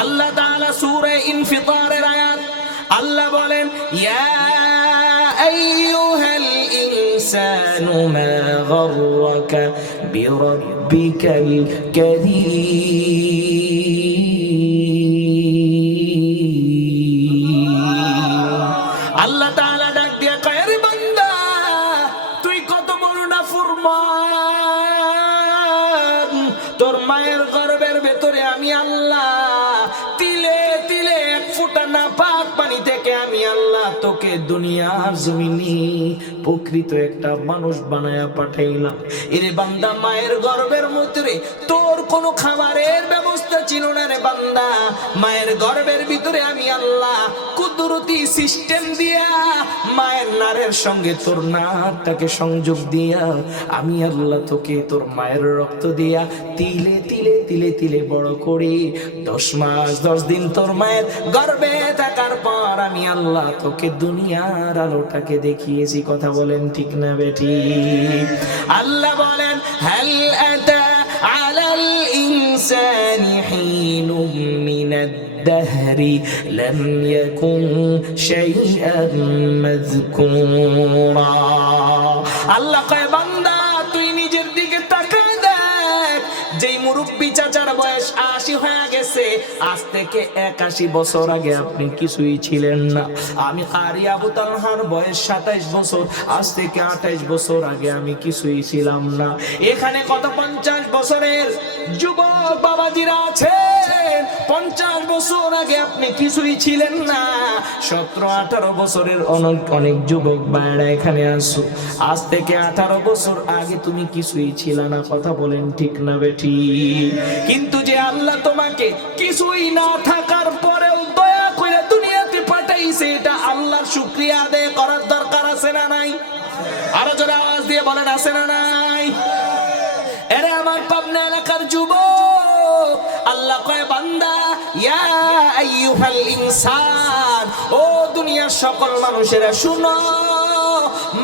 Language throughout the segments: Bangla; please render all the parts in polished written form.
আল্লাহ তাআলা সূরা ইনফিতারের আয়াত আল্লাহ বলেন ইয়া আইয়ুহাল ইনসানু মা গাররাকা বিরাব্বিকাল কারীম। আল্লাহ তাআলা ডাক দিয়া কয় রে বান্দা তুই কত বড় নাফরমান, তোর মায়ের গর্ভের ভেতরে আমি আল্লাহ তিলে তিলে এক ফোঁটা নাপাক পানি থেকে আমি আল্লাহ তোকে দুনিয়ার জমিনে প্রকৃত একটা মানুষ বানায়া পাঠাইলাম। এরে বান্দা মায়ের গর্ভের মধ্যে তোর কোনো খাবারের ব্যবস্থা ছিল না রে বান্দা, মায়ের গর্ভের ভিতরে আমি আল্লাহ কুদরতি সিস্টেম দিয়া মায়ের নারের সঙ্গে তোর নারটাকে সংযোগ দিয়া আমি আল্লাহ তোকে তোর মায়ের রক্ত দিয়া তিলে তিলে তিলে তিলে বড় করে 10 মাস 10 দিন তোর মায়ের গর্ভে থাকার পর আমি আল্লাহ তোকে দুনিয়ার আলোটাকে দেখিয়েছি। কথা বলেন ঠিক না বেটি? আল্লাহ বলেন হাল আতা আলাল ইনসানি হিনুম মিনাদ দাহরি লাম ইয়াকুন শাইআন মাযকুরা। আল্লাহ কয় বান্দা তুই নিজের দিকে তাকায় দেখ, যেই মুরব্বী চাচার বয়স 80 হয়ে গেছে, আজ থেকে 81 বছর আগে আপনি কিছুই ছিলেন না। আমি কারি আবু তালহার বয়স 27 বছর, আজ থেকে 28 বছর আগে আমি কিছুই ছিলাম না। এখানে কত 50 বছরের যুবক বাবাজিরা আছে, 50 বছর আগে আপনি কিছুই ছিলেন না। 17-18 বছরের অনেক যুবক ভাইরা এখানে আসো, আজ থেকে 18 বছর আগে তুমি কিছুই ছিল না। কথা বলেন ঠিক না বেটি? কিন্তু যে আল্লাহ তোমাকে কিছুই না থাকার পরেও দয়া করে দুনিয়াতে পাঠাইছে, এটা আল্লাহর শুকরিয়া আদায় করার দরকার আছে না নাই? আরো জোরে আওয়াজ দিয়ে বলেন আছে না নাই? এরে আমার পাবনা এলাকার যুবক, আল্লাহ কয় বান্দা ইয়া আইয়ুহাল ইনসান, ও দুনিয়ার সকল মানুষেরা শুনো,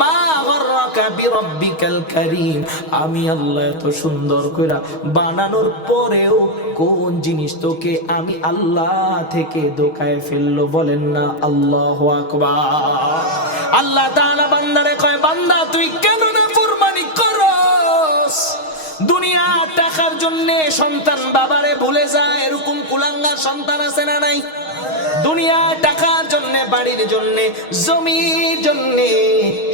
মা গাররাকা বিরাব্বিকাল কারীম, আমি আল্লাহ এত সুন্দর কইরা বানানোর পরেও কোন জিনিস তোকে আমি আল্লাহ থেকে ধোঁকায় ফেললো? বলেন না আল্লাহু আকবার। আল্লাহ তাআলা বান্দারে কয় বান্দা তুই কেন নাফরমানি করস? দুনিয়া টাকার জন্য সন্তান বাবারে ভুলে যায়, এরকম কুলাঙ্গার সন্তান আছে না নাই? দুনিয়া টাকার জন্য, বাড়ির জন্য, জমির জন্য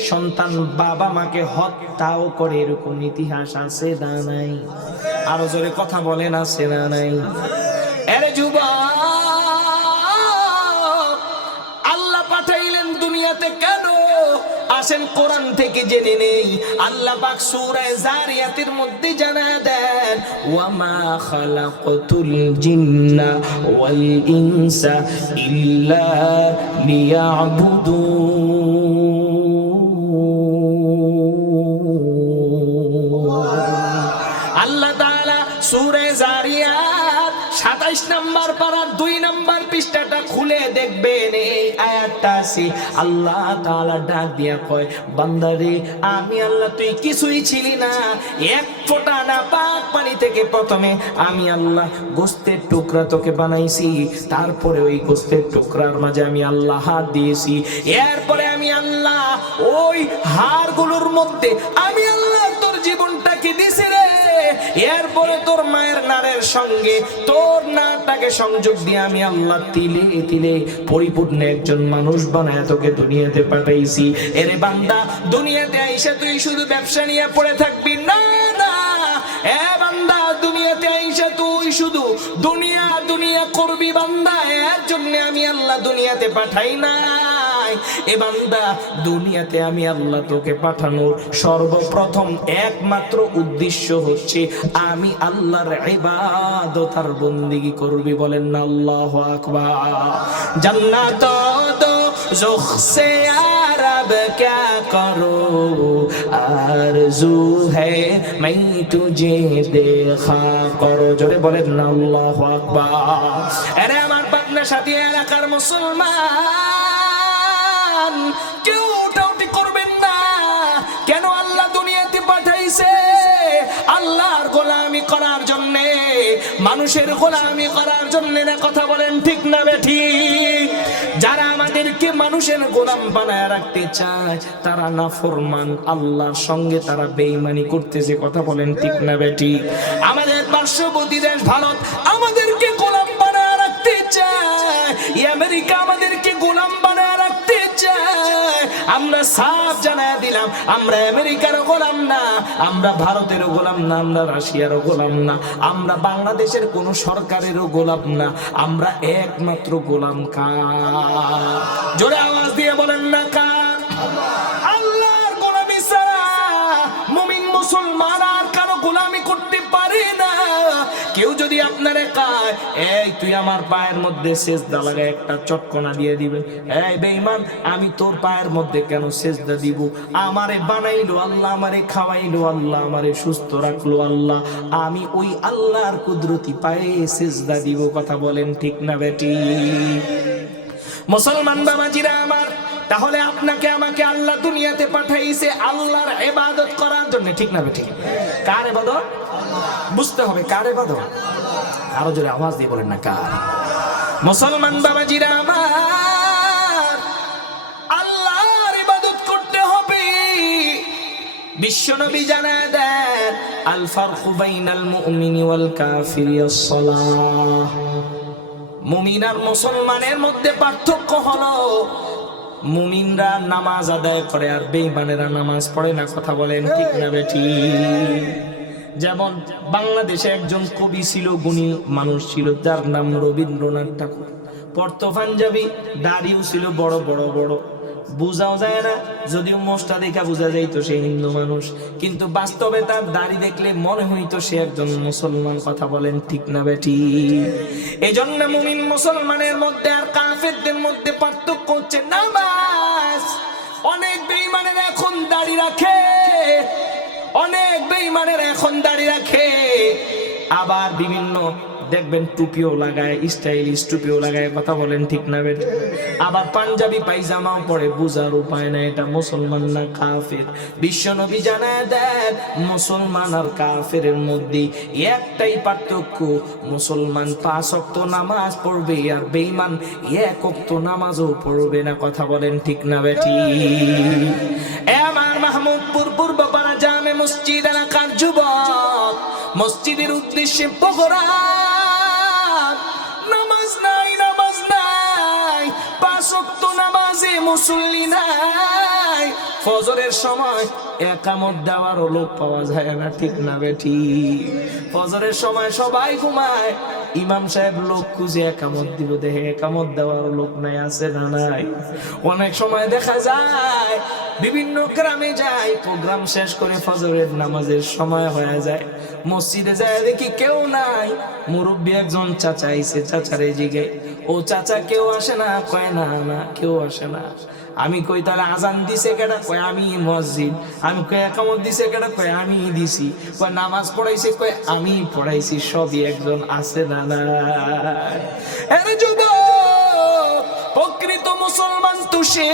সন্তান বাবা মাকে হত্যাও করে, এরকম ইতিহাস আছে না নাই? আরো জোরে কথা বলেন আছে না নাই? আরে যুবক, আল্লাহ পাঠাইলেন দুনিয়াতে কেন? আসেন কোরআন থেকে জেনে নেই। আল্লাহ পাক সূরা জারিয়াতের মধ্যে জানায় দেন ওয়া মা খালাকতুল জিন্না ওয়াল ইনসা ইল্লা লিয়াবুদুন। আল্লাহ তাআলা সূরা জারিয়াত 27 নম্বর পারার 2 নম্বর পৃষ্ঠাটা খুলে দেখবেন, এই আয়াতটা আছে। আল্লাহ তাআলা ডাক দিয়া কয় বান্দারে আমি আল্লাহ তুই কিছুই ছিলি না, এক ফোঁটা নাপাক পানি থেকে প্রথমে আমি আল্লাহ গোশতের টুকরা তোকে বানাইছি, তারপরে ওই গোশতের টুকরার মাঝে আমি আল্লাহ হাত দিয়েছি, এরপরে আমি আল্লাহ ওই হাড়গুলোর মধ্যে আমি আল্লাহ তোর জীবনটাকে দিছি রে, এরপরে তোর মায়ের নারের সঙ্গে তোর নারটাকে সংযোগ দিয়ে আমি আল্লাহ তিলে তিলে পরিপূর্ণ একজন মানুষ বানায় তোকে দুনিয়াতে পাঠাইছি। এরে বান্দা দুনিয়াতে আইসা তুই শুধু ব্যবসা নিয়ে পড়ে থাকবি না, না এ বান্দা দুনিয়াতে আইসা তুই শুধু দুনিয়া দুনিয়া করবি বান্দা, এর জন্য আমি আল্লাহ দুনিয়াতে পাঠাই নাই। এ বান্দা দুনিয়াতে আমি আল্লাহ তোকে পাঠানোর সর্বপ্রথম একমাত্র উদ্দেশ্য হচ্ছে আমি আল্লাহর ইবাদত আর বন্দেগী করবি। বলেন না আল্লাহু আকবার। জান্নাত দোজখ সে আরব ক্যা করো আরজু হ্যায় मैं तुझे देखा करो। জোরে বলেন না আল্লাহু আকবার। আরে আমার পাবনা সাথী এলাকার মুসলমান, কেউ টাউটি করবেন না। কেন আল্লাহ দুনিয়াতে পাঠাইছে? আল্লাহর গোলামি করার জন্য। মানুষের গোলামি করার জন্য না, কথা বলেন ঠিক না বেঠিক? যারা আমাদেরকে মানুষের গোলাম বানায় রাখতে চায় তারা নাফরমান, আল্লাহর সঙ্গে তারা বেঈমানি করতেছে, কথা বলেন ঠিক না বেঠিক? আমাদের পার্শ্ববর্তী দেশ ভারত আমাদেরকে গোলাম বানায় রাখতে চায়, আমেরিকা আমাদেরকে গোলাম বানায় রাখতে চায়। আমরা সাফ জানায় দিলাম, আমরা আমেরিকারও গোলাম না, আমরা ভারতেরও গোলাম না, আমরা রাশিয়ারও গোলাম না, আমরা বাংলাদেশের কোন সরকারেরও গোলাম না, আমরা একমাত্র গোলাম কার? জোরে আওয়াজ দিয়ে বলেন না কার? আল্লাহর গোলামি ছাড়া মুমিন মুসলমান আর কারো গোলামি করতে পারে না। কেউ যদি আপনারে কয় এই তুই আমার পায়ের মধ্যে সেজদা লাগায় একটা চটকনা দিয়ে দিবেন, এই বেঈমান আমি তোর পায়ের মধ্যে কেন সেজদা দিব? আমারে বানাইলো আল্লাহ, আমারে খাওয়াইলো আল্লাহ, আমারে সুস্থ রাখলো আল্লাহ, আমি ওই আল্লাহর কুদরতি পায়ে সেজদা দিব, কথা বলেন ঠিক না বেটি? মুসলমান বাবাজিরা আমার, তাহলে আপনাকে আমাকে আল্লাহ দুনিয়াতে পাঠাইছে আল্লাহর ইবাদত করার জন্য, ঠিক না বেটি? কার ইবাদত? বুঝতে হবে কার ইবাদত। আরো জোরে আওয়াজ দিয়ে বলেন না কার? মুসলমান বাবাজিরা আমার, আল্লাহর ইবাদত করতে হবে। বিশ্বনবী জানায় দেন আল ফারকু বাইনাল মুমিনি ওয়াল কাফিরি আস-সালাহ। মুমিন আর মুসলমানের মধ্যে পার্থক্য হলো মুমিনরা নামাজ আদায় করে আর বেঈমানেরা নামাজ পড়ে না, কথা বলেন ঠিক না বেটি? যেমন বাংলাদেশে একজন কবি ছিল, গুণী মানুষ ছিল, যার নাম রবীন্দ্রনাথ ঠাকুর। পড়তো পাঞ্জাবি, দাড়িও ছিল বড় বড় বড়, বুঝাও যায় না, যদিও মোষটা দেখা বোঝা যাইতো সে হিন্দু মানুষ, কিন্তু বাস্তবে তার দাড়ি দেখলে মনে হইতো সে একজন মুসলমান, কথা বলেন ঠিক না বেটি? এই জন্য মুমিন মুসলমানের মধ্যে আর কাফেরদের মধ্যে পার্থক্য হচ্ছে নামাজ। অনেক বেঈমানের এখন দাড়ি রাখে, অনেক বেঈমানের এখন দাড়ি রাখে, আবার বিভিন্ন দেখবেন টুপিও লাগায়, স্টাইলিশ টুপিও লাগায়, কথা বলেন ঠিক না বেটি? আবার পাঞ্জাবি পায়জামাও পরে, বুঝার উপায় না এটা মুসলমান না কাফের। বিশ্বনবী জানায় দেন মুসলমান আর কাফেরের মধ্যে একটাই পার্থক্য, মুসলমান 5 ওয়াক্ত নামাজ পড়বে আর বেঈমান 1 ওয়াক্ত নামাজও পড়বে না, কথা বলেন ঠিক না বেটি? আমার মাহমুদপুর পূর্বপাড়া জামে মসজিদ এলাকার যুবক, মসজিদের উদ্দেশ্যে প্রোগ্রাম, নামাজ নাই, নামাজ নাই, 5 ওয়াক্ত নামাজে মুসল্লি নাই, ফজরের সময় একামত দেওয়ারও লোক পাওয়া যায় না, ঠিক না বেটি? ফজরের সময় সবাই ঘুমায়, ইমাম সাহেব লোক খুঁজে একামত দিব, দেখে একামত দেওয়ার লোক নাই, আছে না নাই? অনেক সময় দেখা যায় বিভিন্ন গ্রামে যায়, প্রোগ্রাম শেষ করে ফজরের নামাজের সময় হয়ে যায়, মসজিদে যায় দেখি কেউ নাই, মুরব্বী একজন চাচা আইছে, চাচারে জিগে, ও চাচা কেউ আসে না? কয় না না কেউ আসে না। আমি কই তাহলে আজান দিছে কেডা? কয় আমি মসজিদ। আমি কই একামত দিছে কেডা? কয় আমি দিছি। কয় নামাজ পড়াইছে? কয় আমি পড়াইছি। সবই একজন, আছে না না? আরে যুবক, প্রকৃত মুসলমান তো সে,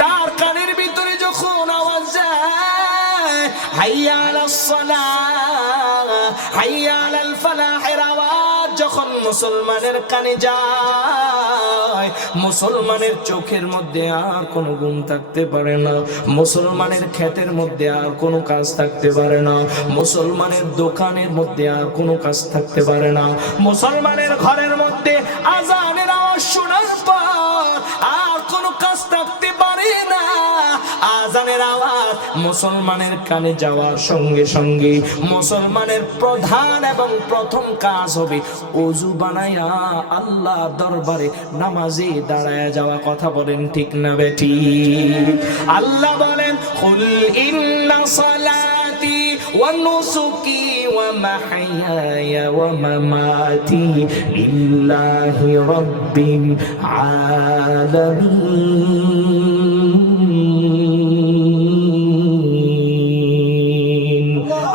তার কানের ভিতরে যখন আওয়াজ যায় হাইয়া আলাস সালাহ, হাইয়া আলাল ফালাহের আওয়াজ যখন মুসলমানের কানে যায়, মুসলমানের চোখের মধ্যে আর কোনো গুণ থাকতে পারে না, মুসলমানের ক্ষেতের মধ্যে আর কোনো কাজ থাকতে পারে না, মুসলমানের দোকানের মধ্যে আর কোনো কাজ থাকতে পারে না, মুসলমানের ঘরের মধ্যে আজানের আওয়াজ শোনার পর আর কোনো কাজ থাকতে পারে না। আজানের আওয়াজ মুসলমানের কানে যাওয়ার সঙ্গে সঙ্গে মুসলমানের প্রধান এবং প্রথম কাজ হবে ওযু বানায়া আল্লাহ দরবারে নামাজে দাঁড়ায় যাওয়া, কথা বলেন ঠিক না বেটি? আল্লাহ বলেন কুল ইন্না সালাতি ওয়া নুসুকি ওয়া মাহইয়ায়া ওয়া মামাতি লিল্লাহি রাব্বিল আলামিন।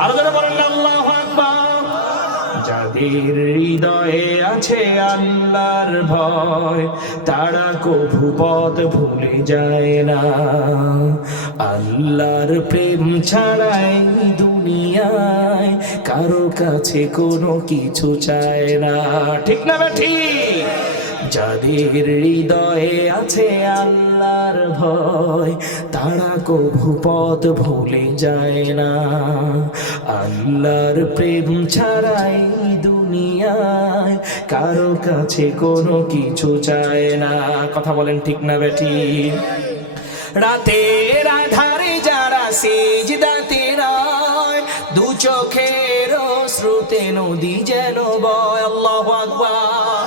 আর যারা বলেন আল্লাহু আকবার। যাদের হৃদয়ে আছে আল্লাহর ভয়, তারা কভু পথ ভুলে যায় না। আল্লাহর প্রেম ছাড়াই দুনিয়া দুনিয়ায় কারো কাছে কোনো কিছু চায় না। ঠিক না ঠিক? যাদের হৃদয়ে আছে আল্লাহর ভয় তারা কভু পথ ভুলে যায় না। আল্লাহর প্রেম ছাড়াই দুনিয়ায় কারো কাছে কোনো কিছু চায় না। কথা বলেন ঠিক না বেঠিক? রাতের আধারে যারা সিজদাতে রয় দু চোখের শ্রুতে নদী যেন বয়। আল্লাহু আকবার।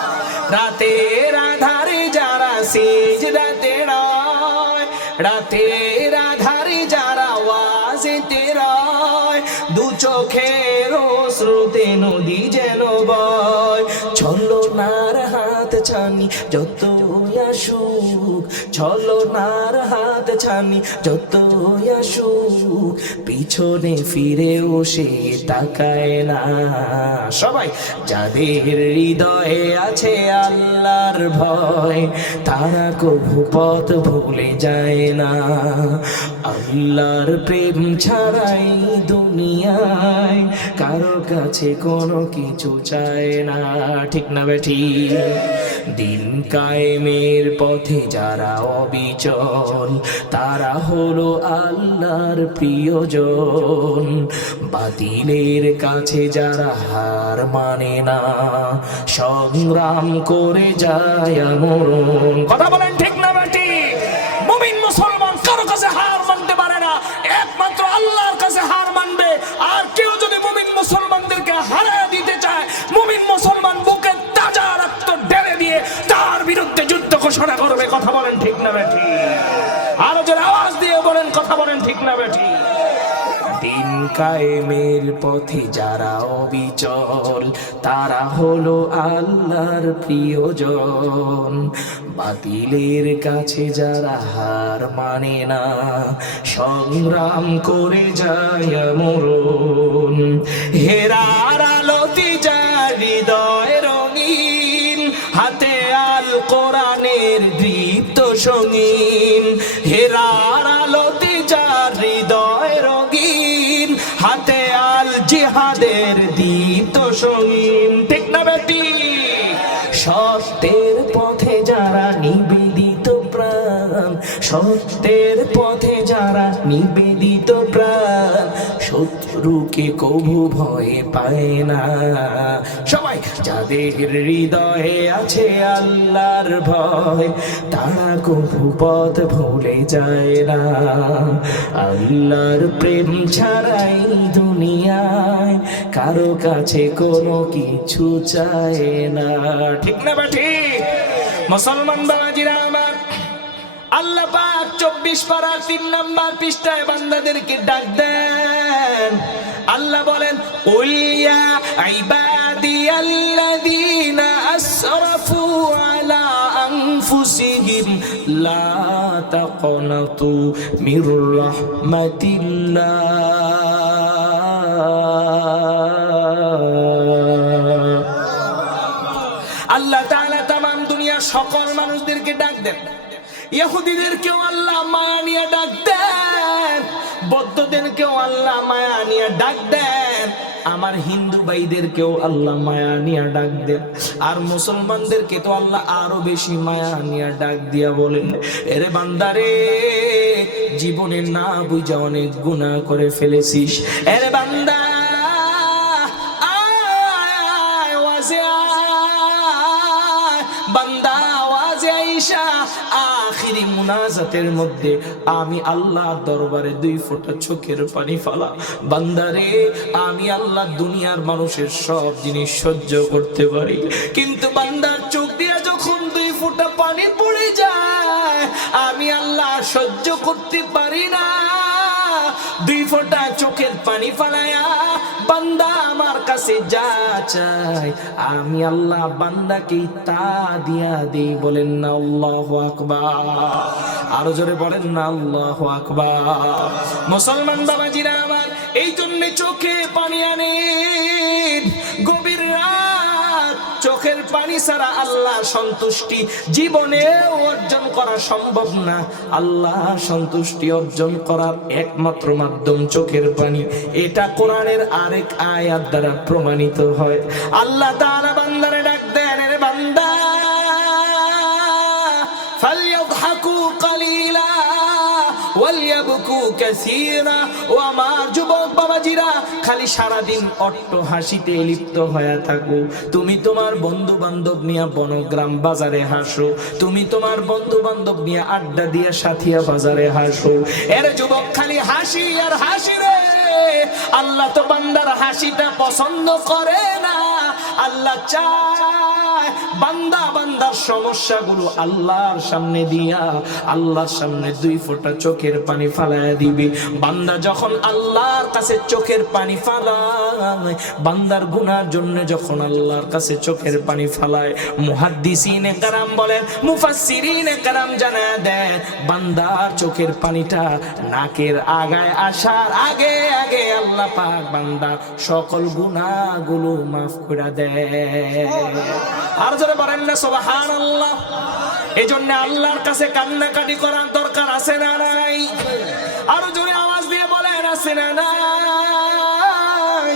রাতের আধারে যারা সিজদাতে রয় রাতের আধারে যারা ওয়াজেতে রয় দু চোখের শ্রুতে নদী যেন বয়। ছলনার হাত ছানি যত আসুক ছলনার হাত ছানি যত আসুক পিছনে ফিরেও সে তাকায় না। সবাই যাদের হৃদয়ে আছে আল্লাহর ভয় তারা কভু পথ ভুলে যায় না। আল্লাহর প্রেম ছাড়াই দুনিয়ায় কারো কাছে কোনো কিছু চায় না। ঠিক না বেঠিক? দিন কায়েমের পথে যারা অবিচল তারা হলো আল্লাহর প্রিয়জন। বাতিলের কাছে যারা হার মানে না সংগ্রাম করে যায় মরণ। কথা বলেন ঠিক না বেঠিক? মুমিন মুসলমান কারো কাছে হার মানতে পারে না, একমাত্র আল্লাহর কাছে হার মানবে। আর কেউ যদি মুমিন মুসলমানদেরকে হারায় দিতে চায় মুমিন মুসলমান বুকে তাজা রক্ত ঢেলে দিয়ে তার বিরুদ্ধে যুদ্ধ ঘোষণা করবে। কথা বলেন ঠিক না বেঠিক? আরো জোরে আওয়াজ দিয়ে বলেন কথা বলেন ঠিক না বেঠিক? দিন কায়েমের পথে যারা অবিচল তারা হলো আল্লাহর প্রিয়জন। বাতিলের কাছে যারা হার মানে না সংগ্রাম করে যায় মরণ। হেরার আলোতে যার হৃদয় রঙিন হাতে আল কোরআনের দীপ্ত সঙ্গীন। হেরার আলোতে যার হৃদয় রঙিন হাতে আল জিহাদের দীপ্ত সঙ্গীন। ঠিক না বেঠিক? সত্যের পথে যারা নিবেদিত প্রাণ সত্যের পথে যারা নিবেদিত প্রাণ শত্রুকে কভু ভয় পায় না। সবাই যাদের হৃদয়ে আছে আল্লাহর ভয় তারা কভু পথ ভুলে যায় না। আল্লাহর প্রেম ছাড়াই দুনিয়ায় কারো কাছে কোনো কিছু চায় না। ঠিক না বেঠিক? মুসলমান বাবাজিরা আমার, আল্লাহ পাক 24 পারার 3 নাম্বার পৃষ্ঠায় বান্দাদেরকে ডাক দেন। আল্লাহ বলেন কুল ইয়া ইবাদিয়াল্লাযীনা আসরাফু আলা আনফুসিহিম লা তাকনাতু মির রাহমাতিল্লাহ। আল্লাহ তাআলা তামাম দুনিয়ার সকল মানুষদেরকে ডাক দেন। ইহুদিদেরকেও আল্লাহ মায়া নিয়ে ডাক দেন, বৌদ্ধদেরকেও আল্লাহ মায়া নিয়ে ডাক দেন, আমার হিন্দু ভাইদেরকেও আল্লাহ মায়া নিয়ে ডাক দেন। আর মুসলমানদেরকে তো আল্লাহ আরো বেশি মায়া নিয়ে ডাক দিয়া বলেন, এরে বান্দারে জীবনে না বুঝা অনেক গুনাহ করে ফেলেছিস। এরে বান্দা বান্দা আওয়াজে আইসা আখিরি মুনাজাতের মধ্যে আমি আল্লাহর দরবারে 2 ফোঁটা চোখের পানি ফালা। বান্দারে আমি আল্লাহ দুনিয়ার মানুষের সব জিনিস সহ্য করতে পারি, কিন্তু বান্দার চোখ দিয়ে যখন 2 ফোঁটা পানি পড়ে যায় আমি আল্লাহ সহ্য করতে পারি না। 2 ফোঁটা চোখের পানি ফালায়া বান্দা আমার কাছে যা চাই আমি আল্লাহ বান্দাকে তা দিয়া দেই। বলেন না আল্লাহু আকবার? আরো জোরে বলেন না আল্লাহু আকবার? মুসলমান বাবাজিরা আমার, এই জন্য চোখে পানি আনেন। গভীর রাত চোখের পানি ছাড়া আল্লাহ সন্তুষ্টি জীবনে অর্জন করা সম্ভব না। আল্লাহ সন্তুষ্টি অর্জন করার একমাত্র মাধ্যম চোখের পানি। এটা কোরআনের আরেক আয়াত দ্বারা প্রমাণিত হয়। আল্লাহ তাআলা বান্দারে ডাক দেন, রে বান্দা ফালইয়াদহাকু কালিলা ওয়ালইয়াবকু কাসীরা। ও আমার যুবক বাবাজিরা, খালি সারাদিন অট্ট হাসিতে লিপ্ত হয়ে থাকো। তুমি তোমার বন্ধু বান্ধব নিয়ে বনগ্রাম বাজারে হাসো, তুমি তোমার বন্ধু বান্ধব নিয়ে আড্ডা দিয়ে সাথিয়া বাজারে হাসো। এর যুবক খালি হাসি আর হাসি রে। আল্লাহ তো বান্দার হাসিটা পছন্দ করে না। আল্লাহ চায় বান্দা বান্দার সমস্যাগুলো আল্লাহর সামনে দিয়া আল্লাহর সামনে দুই ফোঁটা চোখের পানি ফালায়া দিবে। বান্দা যখন আল্লাহর কাছে চোখের পানি ফালায়, বান্দার গুনার জন্য যখন আল্লাহর কাছে চোখের পানি ফালায়, মুহাদ্দিসিনে কেরাম বলেন, মুফাসসিরিনে কেরাম জানায় দেন, বান্দার চোখের পানিটা নাকের আগায় আসার আগে আগে আল্লাহ পাক বান্দার সকল গুনাহগুলো মাফ করে দেয়। আর যারা বলেন না সুবহানাল্লাহ। এজন্য আল্লাহর কাছে কান্নাকাটি করার দরকার আছে না নাই? আরো জোরে আওয়াজ দিয়ে বলেন, আছে না নাই?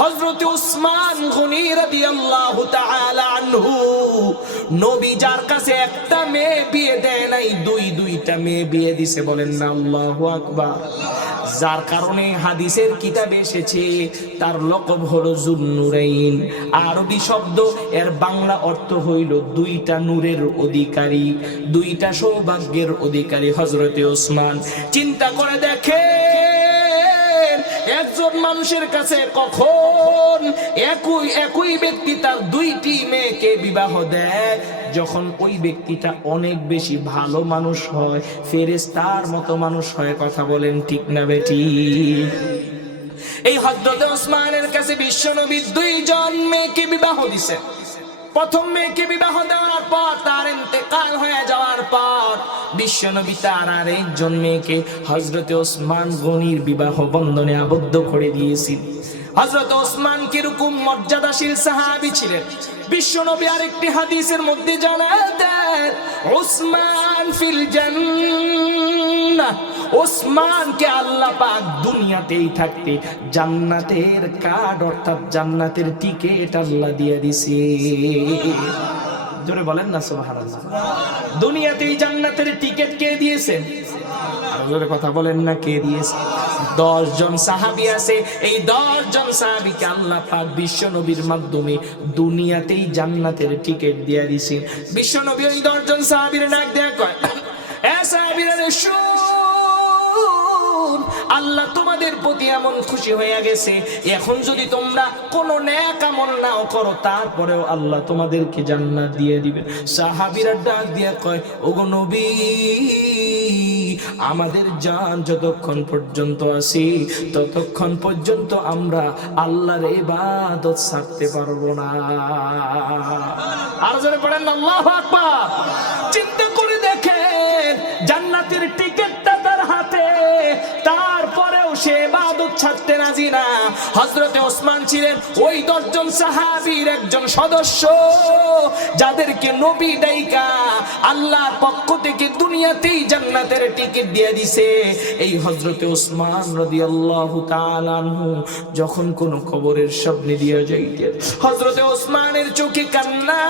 হযরত উসমান গনি রাদিয়াল্লাহু তাআলা আনহু, নবী যার কাছে একটা মেয়ে বিয়ে দেয় নাই, দুইটা মেয়ে বিয়ে দিছে। বলেন না আল্লাহু আকবার। যার কারণে হাদিসের কিতাবে এসেছে তার লকব হলো যুন্নুরাইন। আরবি শব্দ, এর বাংলা অর্থ হইল দুইটা নূরের অধিকারী, দুইটা সৌভাগ্যের অধিকারী হযরতে ওসমান। চিন্তা করে দেখেন, একজন মানুষের কাছে কখন একই ব্যক্তি তার দুইটি মেয়েকে বিবাহ দেয়, যখন ওই ব্যক্তিটা অনেক বেশি ভালো মানুষ হয়, ফেরেশতার মতো মানুষ হয়। কথা বলেন ঠিক না বেটি? এই হযরত ওসমানের কাছে বিশ্বনবী দুইজন মেয়েকে বিবাহ দিয়েছে। প্রথম মেয়েকে বিবাহ দেওয়ার পর তার ইন্তেকাল হয়ে যাওয়ার পর বিশ্বনবী তার আরেকজন মেয়েকে হযরত ওসমান গনির বিবাহ বন্ধনে আবদ্ধ করে দিয়েছেন। হযরত ওসমান কিরকম মর্যাদাশীল সাহাবী ছিলেন, বিশ্বনবী আরেকটি হাদিসের মধ্যে জানায় দেন, ওসমান ফিল জান্নাহ। ওসমানকে আল্লাহ পাক দুনিয়াতেই থাকতে জান্নাতের কার্ড অর্থাৎ জান্নাতের টিকেট আল্লাহ দিয়ে দিয়েছে। জোরে বলেন না সুবহানাল্লাহ। দুনিয়াতেই জান্নাতের টিকেট কে দিয়েছেন? আরো জোরে কথা বলেন না, কে দিয়েছে? 10 জন সাহাবী আছে, এই 10 জন সাহাবীকে আল্লাহ পাক বিশ্বনবীর মাধ্যমে দুনিয়াতেই জান্নাতের টিকেট দিয়ে দিয়েছেন। বিশ্বনবী ওই 10 জন সাহাবীর নাক দেয়া কয়, এ সাহাবীরা শুন, আল্লাহ তোমাদের প্রতি এমন খুশি হয়ে গেছে, এখন যদি তোমরা কোনো নেক আমল নাও করো তারপরেও আল্লাহ তোমাদেরকে জান্নাত দিয়ে দিবেন। সাহাবীরা ডাক দিয়ে কয়, ওগো নবী, আমাদের জান যতক্ষণ পর্যন্ত আছে ততক্ষণ পর্যন্ত আমরা আল্লাহর ইবাদত ছাড়তে পারবো না। আর জোরে পড়েন আল্লাহু আকবার। চিন্তা করে দেখেন, জান্নাতের টিকেটটা তার হাতে, তারপরেও সে ইবাদত ছাড়তে রাজি না। হযরতে ওসমান ছিলেন ওই 10 জন সাহাবীর একজন সদস্য, যাদেরকে নবী ডাইকা আল্লাহর পক্ষ থেকে দুনিয়াতেই জান্নাতের টিকিট দিয়ে দিছে। এই হযরতে ওসমান রাদিয়াল্লাহু তাআলা আনহু যখন কোন কবরের সামনে দিয়ে যাইতেন, হযরতে ওসমানের চোখে কান্না।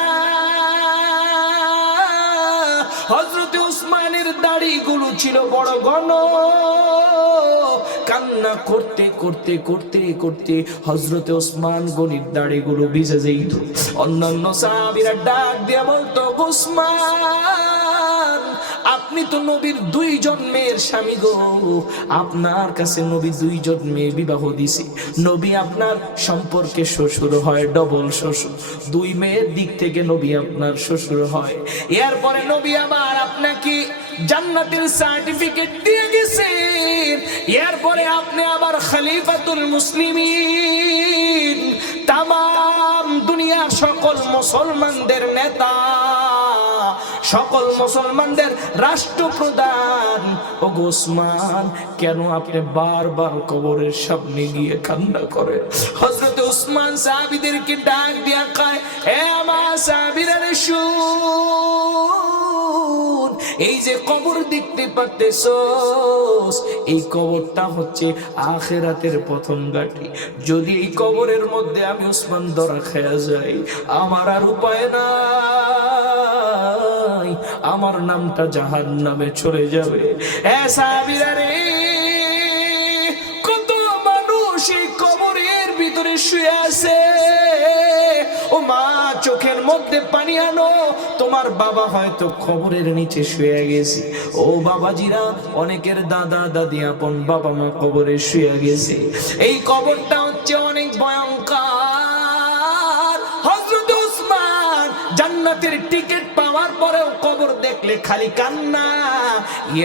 হযরতে ওসমানের দাড়িগুলো ছিল বড় ঘন, কান্না করতে করতে করতে করতে হযরতে ওসমান গনির দাড়িগুলো ভিজে যেত। অন্যান্য সাহাবীরা ডাক দিয়ে বলতো, ওসমান, আপনি তো নবীর 2 জন মেয়ের স্বামী গো, আপনার কাছে নবী 2 জন মেয়ে বিবাহ দিছে, নবী আপনার সম্পর্কে শ্বশুর হয়, ডবল শ্বশুর, 2 মেয়ের দিক থেকে নবী আপনার শ্বশুর হয়। এরপরে নবী আবার আপনাকে জান্নাতের সার্টিফিকেট দিয়ে গেছেন, এরপরে আপনি আবার খলিফাতুল মুসলিমিন, তামাম দুনিয়ার সকল মুসলমানদের নেতা, সকল মুসলমানদের রাষ্ট্রপ্রধান। ও ওসমান, কেন আপনি বারবার কবরের সামনে গিয়ে কান্না করেন? হযরত ওসমান সাহাবীদেরকে ডাক দিয়া কয়, এ আমার সাহাবীরা শুন, এই যে কবর দেখতে পারতেছস, এই কবরটা হচ্ছে আখিরাতের প্রথম ঘাঁটি। যদি এই কবরের মধ্যে আমি ওসমান ধরা খেয়া যাই, আমার আর উপায় নাই, আমার নামটা জাহান্নামে চলে যাবে। সাহাবীরা রে, কত মানুষ এই কবরের ভিতরে শুয়ে আছে। ও মা, চোখের মধ্যে পানি আনো, তোমার বাবা হয়তো কবরের নিচে শুয়ে গেছে। ও বাবাজিরা, অনেকের দাদা দাদি আপন বাবা মা কবরে শুয়ে গেছে। এই কবরটা হচ্ছে অনেক ভয়ঙ্কর। হযরত ওসমান জান্নাতের টিকিট পাওয়ার পরেও কবর দেখলে খালি কান্না,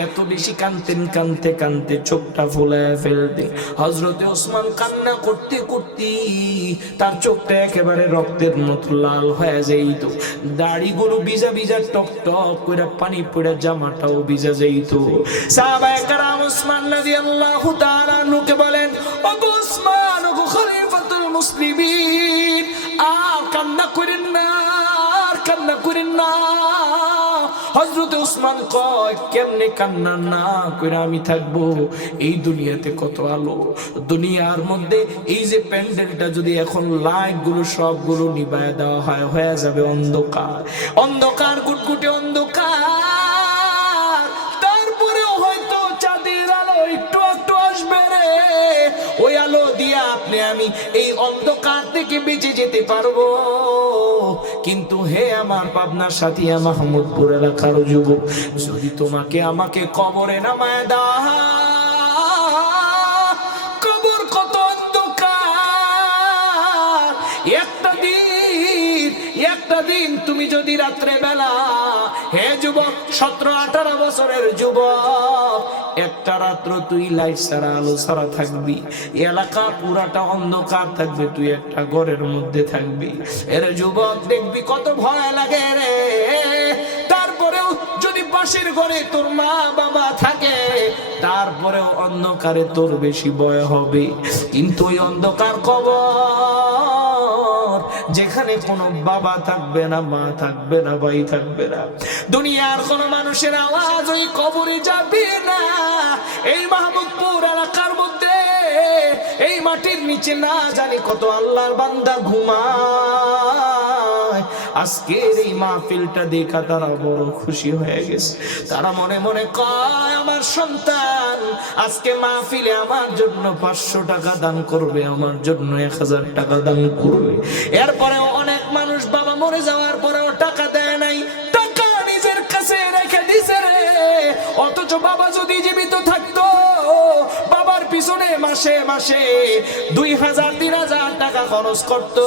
এত বেশি কানতেন, কানতে কানতে চোখটা ফুলায় ফেলতে। হযরত ওসমান কান্না করতে করতে তার চোখটা একেবারে রক্তের মতো লাল হয়ে যাইত, দাড়িগুলো ভিজা ভিজা টক টক করে পানি পড়ে জামাটাও ভিজা যাইত। সাহাবায়ে কেরাম ওসমান রাদিয়াল্লাহু তাআলা আনহুকে বলেন, ওগো ওসমান, ওগো খলিফাতুল মুসলিমিন, আর কান্না করেন না, আর কান্না করেন না। হযরত ওসমান কয়, কেমনে কান্না না করে আমি থাকবো? এই দুনিয়াতে কত আলো, দুনিয়ার মধ্যে এই যে প্যান্ডেলটা যদি এখন লাইট গুলো সবগুলো নিভায় দেওয়া হয়, হয়ে যাবে অন্ধকার, অন্ধকার, গুটগুটে অন্ধকার। তারপরেও হয়তো চাঁদের আলো একটু একটু আসবে রে, ওই আলো দিয়ে আপনি আমি এই অন্ধকার থেকে বেঁচে যেতে পারবো। কিন্তু হে আমার পাবনার সাথিয়া মাহমুদপুর এলাকার যুবক, যদি তোমাকে আমাকে কবরে নামায় দাও, কবর কত অন্ধকার। একটা দিন তুমি যদি রাত্রে বেলা, হে যুবক, 17-18 বছরের যুবক, একটা রাত্র তুই লাইট ছাড়া আলো ছাড়া থাকবি, এলাকা পুরাটা অন্ধকার থাকবে, তুই একটা ঘরের মধ্যে থাকবি। এর যুবক, দেখবি কত ভয় লাগে রে। তারপরেও যদি পাশের ঘরে তোর মা বাবা থাকে, তারপরেও অন্ধকারে তোর বেশি ভয় হবে। কিন্তু ওই অন্ধকার কবর, যেখানে কোনো বাবা থাকবে না, মা থাকবে না, ভাই থাকবে না, দুনিয়ার কোনো মানুষের আওয়াজ ওই কবরে যাবে না। এই মাহমুদপুর এলাকার মধ্যে, এই মাটির নিচে না জানি কত আল্লাহর বান্দা ঘুমায়। আজকের এই মাহফিলটা দেখা তারা বড় খুশি হয়ে গেছে। তারা মনে মনে কয়, আমার সন্তান আজকে মাহফিলে আমার জন্য 500 টাকা দান করবে, আমার জন্য 1000 টাকা দান করবে। এরপরেও অনেক মানুষ বাবা মরে যাওয়ার পরেও টাকা দেয় নাই, টাকা নিজের কাছে রেখে দিছে রে। অথচ বাবা যদি জীবিত থাকতো, বাবার পিছনে মাসে মাসে 2000-3000 টাকা খরচ করত,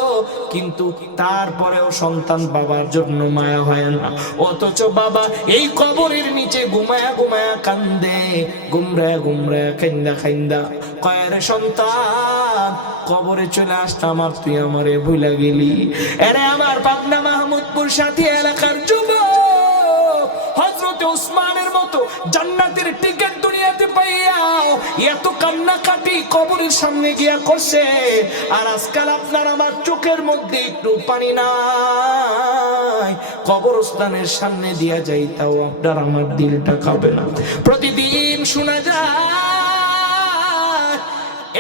কিন্তু তারপরেও সন্তান বাবার জন্য মায়া হয় না। অথচ বাবা এই কবরের নিচে ঘুমায়া ঘুমায়া কান্দে, গুমরায়া গুমরায়া কান্দা কান্দা কয়ের সন্তান, কবরে চলে আসতাম আর তুই আমারে ভুলে গেলি। এরে আমার পাবনা মাহমুদপুর সাথী এলাকার যুবক, হযরত ওসমানের মতো জান্নাতের টিকিট দুনিয়াতে পাইয়াও এত কান্নাকাটি কবরের সামনে গিয়া করছে, আর আজকাল আপনার আমার চোখের মধ্যে একটু পানি নাই। কবরস্থানের সামনে দিয়া যাই, তাও আপনার আমার দিলটা খাবে না। প্রতিদিন শোনা যায়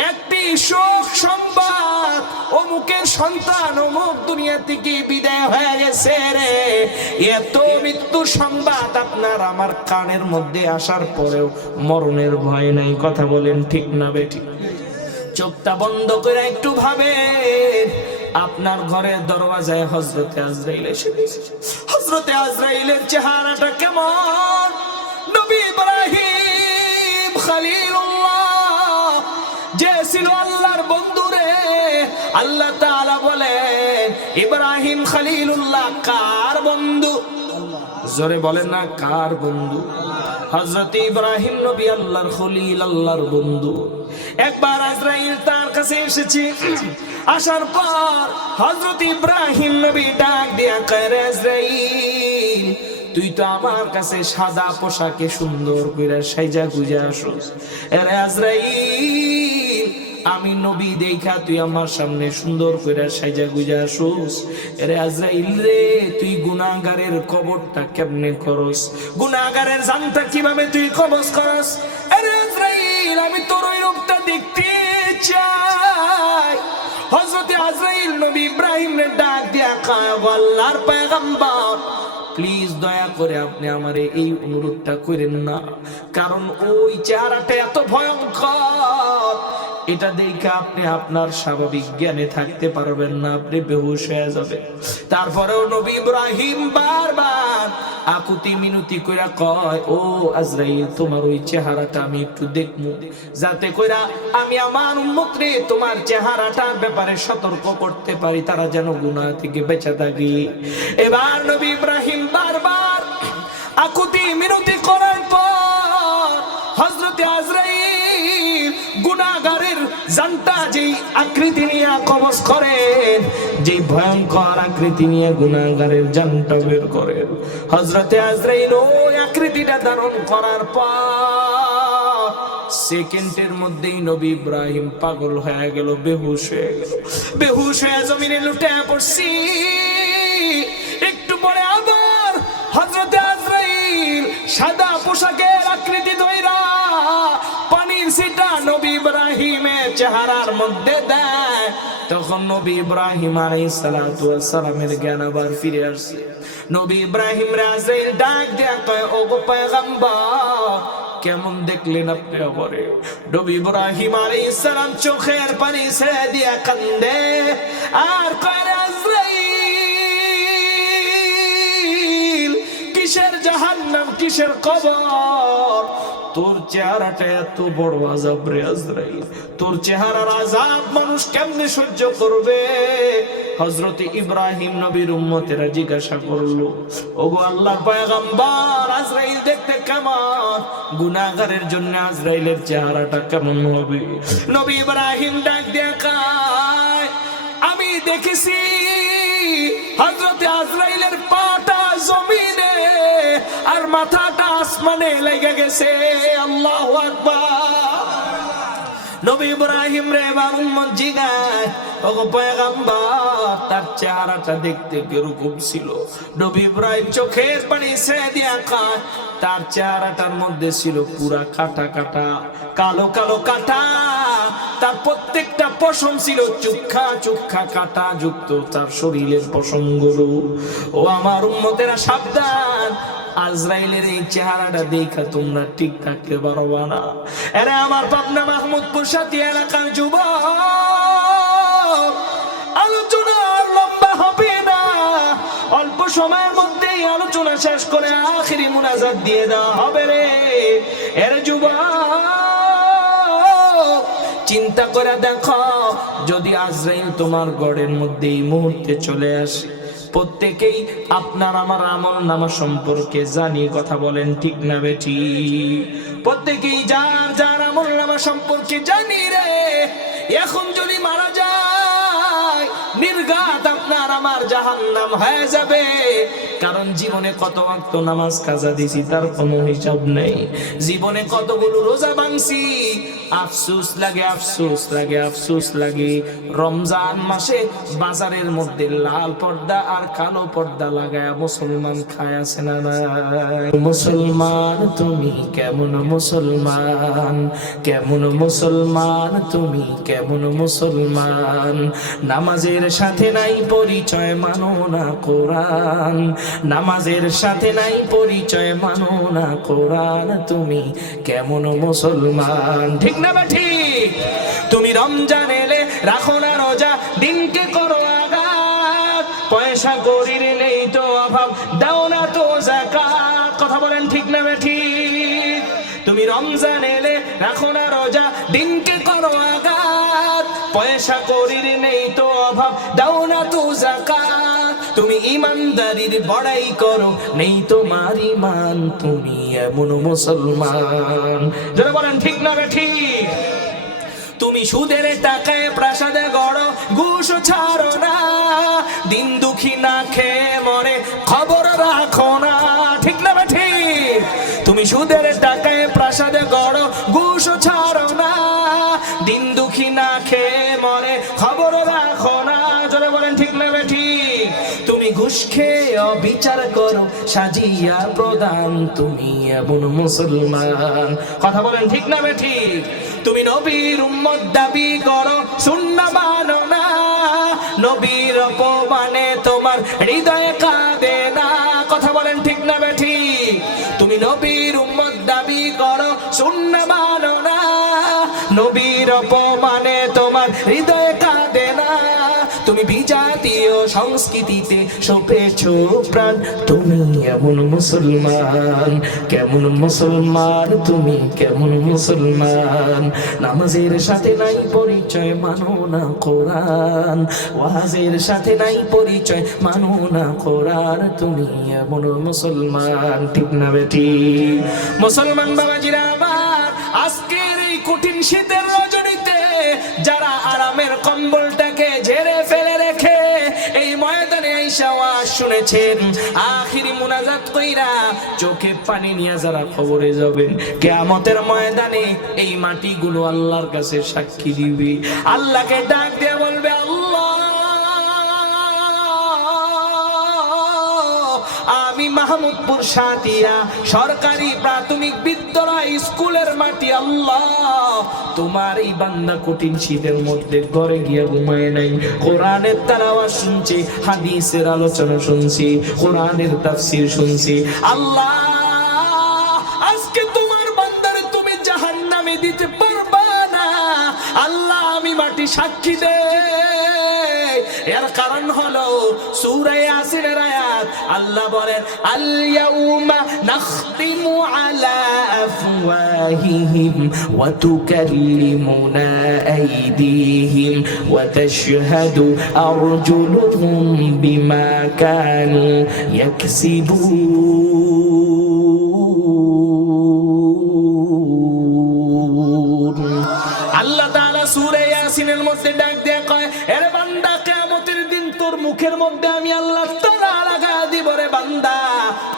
একটি শোক সংবাদ, অমুকের সন্তান অমুক দুনিয়া থেকে বিদায় হয়ে গেছে রে। এত মৃত্যু সংবাদ আপনার আমার কানের মধ্যে আসার পরেও মরণের ভয় নাই। কথা বলেন ঠিক না বেঠিক? চোখটা বন্ধ করে একটু ভাবেন, আপনার ঘরের দরওয়াজায় হযরতে আজরাইল এসে গেছে। হযরতে আজরাইলের চেহারাটা কেমন? নবী ইব্রাহিম খলিলুল্লাহ যে ছিল আল্লাহর বন্ধু রে, আল্লাহ তাআলা বলেন ইব্রাহিম খলিলুল্লাহ কার বন্ধু? জোরে বলেন না, কার বন্ধু? হযরত ইব্রাহিম নবী আল্লাহর খলিল, আল্লাহর বন্ধু। একবার আজরাইল তার কাছে এসেছে, আসার পর হযরত ইব্রাহিম নবী ডাক দিয়া কয়, আজরাইল তুই তো আমার কাছে সাদা পোশাকে সুন্দর করে সাইজা গুজা আসোস। আরে আজরাইল, আমি নবী দেখা তুই আমার সামনে সুন্দর করে সাজা গুজা আসুস। এরে আজরাইল রে, তুই গুনাহগারের কবরটা কেমনে করস, গুনাহগারের জানটা কিভাবে তুই কবজ করস? এরে আজরাইল, আমি তোর ওই রূপটা দেখতে চাই। হযরতে আজরাইল নবী ইব্রাহিমের ডাক দিয়া কয়, আল্লাহর পয়গম্বর, প্লিজ দয়া করে আপনি আমারে এই অনুরোধটা করেন না, কারণ ওই চেহারাটা এত ভয়ঙ্কর, এটা দেখে আপনি আপনার স্বাভাবিক জ্ঞানে থাকতে পারবেন না, আপনি বেহুশ হয়ে যাবেন। তারপরেও নবী ইব্রাহিম বারবার আকুতি মিনতি কইরা কয়, ও আজরাইল, তোমার ওই চেহারাটা আমি একটু দেখবো, যাতে কইরা আমি আমার উম্মতরে তোমার চেহারাটার ব্যাপারে সতর্ক করতে পারি, তারা যেন গুনাহ থেকে বেঁচে থাকে। এবার নবী ইব্রাহিম বারবার আকুতি মিনতি করার পর হযরতে আজরাইল গুনাহগারের জানটা যেই আকৃতি নিয়ে কবজ করেন, যে ভয়ঙ্কর আকৃতি নিয়ে গুনাহগারের জানটা বের করেন, হযরতে আজরাইল ওই আকৃতিটা ধারণ করার পর সেকেন্ডের মধ্যেই নবী ইব্রাহিম পাগল হয়ে গেল, বেহুশ হয়ে গেল, বেহুশ হয়ে জমিনে লুটে পড়ছি। একটু পরে আবার হযরতে আজরাইল সাদা পোশাকের আকৃতি ধইরা পানির ছিটা নবী ইব্রাহিমের চেহারার মধ্যে দেয়। তখন নবী ইব্রাহিম আলাইহিস সালাতু ওয়াস সালামের জ্ঞান আবার ফিরে আসছে। নবী ইব্রাহিম আজরাইল ডাক দেয়া কয়, ও গো পয়গম্বর, কেমন দেখলেন আপনি আমারে? নবী ইব্রাহিম আলাইহিস সালাম চোখের পানি ছেড়ে দিয়া কান্দে আর কয়, আজরাইল, কিসের জাহান্নাম, কিসের কবর? তোর চেহারাটা এত বড় আযাব রে আজরাইল, তোর চেহারার আযাব মানুষ কেমনে সহ্য করবে? হযরতে ইব্রাহিম নবীর উম্মতেরা জিজ্ঞাসা করলো, ওগো আল্লাহর পয়গম্বর, আজরাইল দেখতে কেমন? গুনাহগারের জন্য আজরাইলের চেহারাটা কেমন হবে? নবী ইব্রাহিম ডাক দিয়া কয়, আমি দেখেছি হযরতে আজরাইলের পাটা জমিনে আর মাথাটা আসমানে লেগে গেছে। আল্লাহু আকবার। নবী ইব্রাহিম রে এবার উম্মত জিগায়, ওগো পয়গম্বর, তার চেহারাটা দেখতে কিরকম ছিল? নবী ইব্রাহিম চোখের পানি ছেড়ে দিয়া কয়, তার চেহারাটার মধ্যে ছিল পুরা কাটা কাটা, কালো কালো কাটা, তার প্রত্যেকটা পশম ছিল চুক্ষা চুক্ষা কাটা যুক্ত, তার শরীরের পশমগুলো। ও আমার উম্মতেরা, সাবধান, আজরাইলের এই চেহারাটা দেখা তোমরা ঠিক থাকতে পারবা না। এরে আমার পাবনা মাহমুদপুর সাথী এলাকার যুবক, আলোচনা লম্বা হবে না, অল্প সময়ের মধ্যেই আলোচনা শেষ করে আখিরি মুনাজাত দিয়ে দেওয়া হবে রে। এর যুবক, চিন্তা করে দেখো, যদি আজরাইল তোমার গড়ের মধ্যে এই মুহূর্তে চলে আসে, প্রত্যেকেই আপনার আমার আমল নামা সম্পর্কে জানি, কথা বলেন ঠিক না বেঠি? প্রত্যেকেই যার যার আমল নামা সম্পর্কে জানি রে। এখন যদি মারা যায়, নির্ঘাত আপনার আমার জাহান্নাম হয়ে যাবে, কারণ জীবনে কত ওয়াক্ত নামাজ কাজা দিছি তার কোনো হিসাব নেই, জীবনে কতগুলো রোজা ভাঙছি, আফসোস লাগে, আফসোস লাগে, আফসোস লাগে। রমজান মাসে বাজারের মধ্যে লাল পর্দা আর কালো পর্দা লাগায় মুসলমান খায় আছে না নাই? মুসলমান তুমি কেমন মুসলমান, কেমন মুসলমান তুমি কেমন মুসলমান? নামাজের সাথে নাই পরিচয়, মানো না কোরআন, নামাজের সাথে নাই পরিচয়, মানো না কোরআন, তুমি কেমন মুসলমান? ঠিক না বা ঠিক? তুমি রমজান এলে রাখো না রোজা, দিনকে করো আঘাত, পয়সা করির নেই তো অভাব, দাও না তো যাকাত, কথা বলেন ঠিক না বা ঠিক? তুমি রমজান এলে রাখো না রোজা, দিনকে করো আঘাত, পয়সা করির নেই তো অভাব, দাও না তো যাকাত, তুমি ইমানদারির বড়াই করো, নেই তোমার ঈমান, তুমি এমন মুসলমান। যারা বলেন ঠিক না বা ঠিক? তুমি সুদের টাকায় প্রাসাদে গড়ো, ঘুষ ছাড়ো না, দিন দুঃখী না খেয়ে মরে, খবর রাখো না, ঠিক না বা ঠিক? তুমি সুদের টাকায় প্রাসাদে গড়ো, ঘুষ ছাড়ো না, দিন দুঃখী না খেয়ে ঘুষ খেয়ে অবিচার করো সাজিয়া প্রদান, তুমি এমন মুসলমান। কথা বলেন ঠিক না বেঠিক? তুমি নবীর উম্মত দাবি করো, সুন্নাহ মানো না, নবীর অপমানে তোমার হৃদয়ে কাঁদে না। কথা বলেন ঠিক না বেঠিক? তুমি নবীর উম্মত দাবি করো, সুন্নাহ মানো না, নবীর অপমানে তোমার হৃদয়ে কাঁদে না। তুমি বিজাতীয় সংস্কৃতিতে সপেছো প্রাণ, তুমি এমন মুসলমান। কেমন মুসলমান তুমি, কেমন মুসলমান? নামাজের সাথে নাই পরিচয়, মানো না কোরআন। ওয়াজের সাথে নাই পরিচয়, মানো না কোরআন। তুমি এমন মুসলমান। ঠিক না বেটি? মুসলমান বাবাজিরা আমার, আজকের এই কঠিন শীতের রজনীতে যারা আরামের কম্বলটাকে ঝেড়ে ফেলে রেখে এই ময়দানে আইসা ওয়াজ শুনেছেন, আখিরি মুনাজাত কইরা চোখে পানি নিয়ে যারা খবরে যাবেন, কিয়ামতের ময়দানে এই মাটিগুলো আল্লাহর কাছে সাক্ষী দিবে। আল্লাহকে ডাক দিয়ে বলবে, আল্লাহ আমি মাহমুদপুর সাতিয়া সরকারি প্রাথমিক বিদ্যালয় স্কুলের মাটি, আল্লাহ তোমার এই বান্দা কঠিন শীতের মধ্যে ঘরে গিয়ে ঘুমায় নাই, কোরআনের তেলাওয়াত শুনছি, হাদিসের আলোচনা শুনছি, কোরআনের তাফসীর শুনছি। আল্লাহ আজকে তোমার বান্দারে তুমি জাহান্নামে দিতে পারবা না। আল্লাহ আমি মাটি সাক্ষী দে। এর কারণ হলো সূরা ইয়াসিনের আয়াত, আল্লাহ বলেন, আল ইয়াউমা নাখতিমু আলা আফওয়াহিহিম ওয়া তুকাল্লিমুনা আইদিহিম ওয়া তাশহাদু আরজুলুহুম বিমা কানু ইয়াকসিবুন। আল্লাহ তাআলা সূরা ইয়াসিনের মধ্যে ডাক দিয়ে কয়, এর বান্দা কিয়ামতের দিন তোর মুখের মধ্যে আমি আল্লাহ তাআলা লাগা দিব রে বান্দা,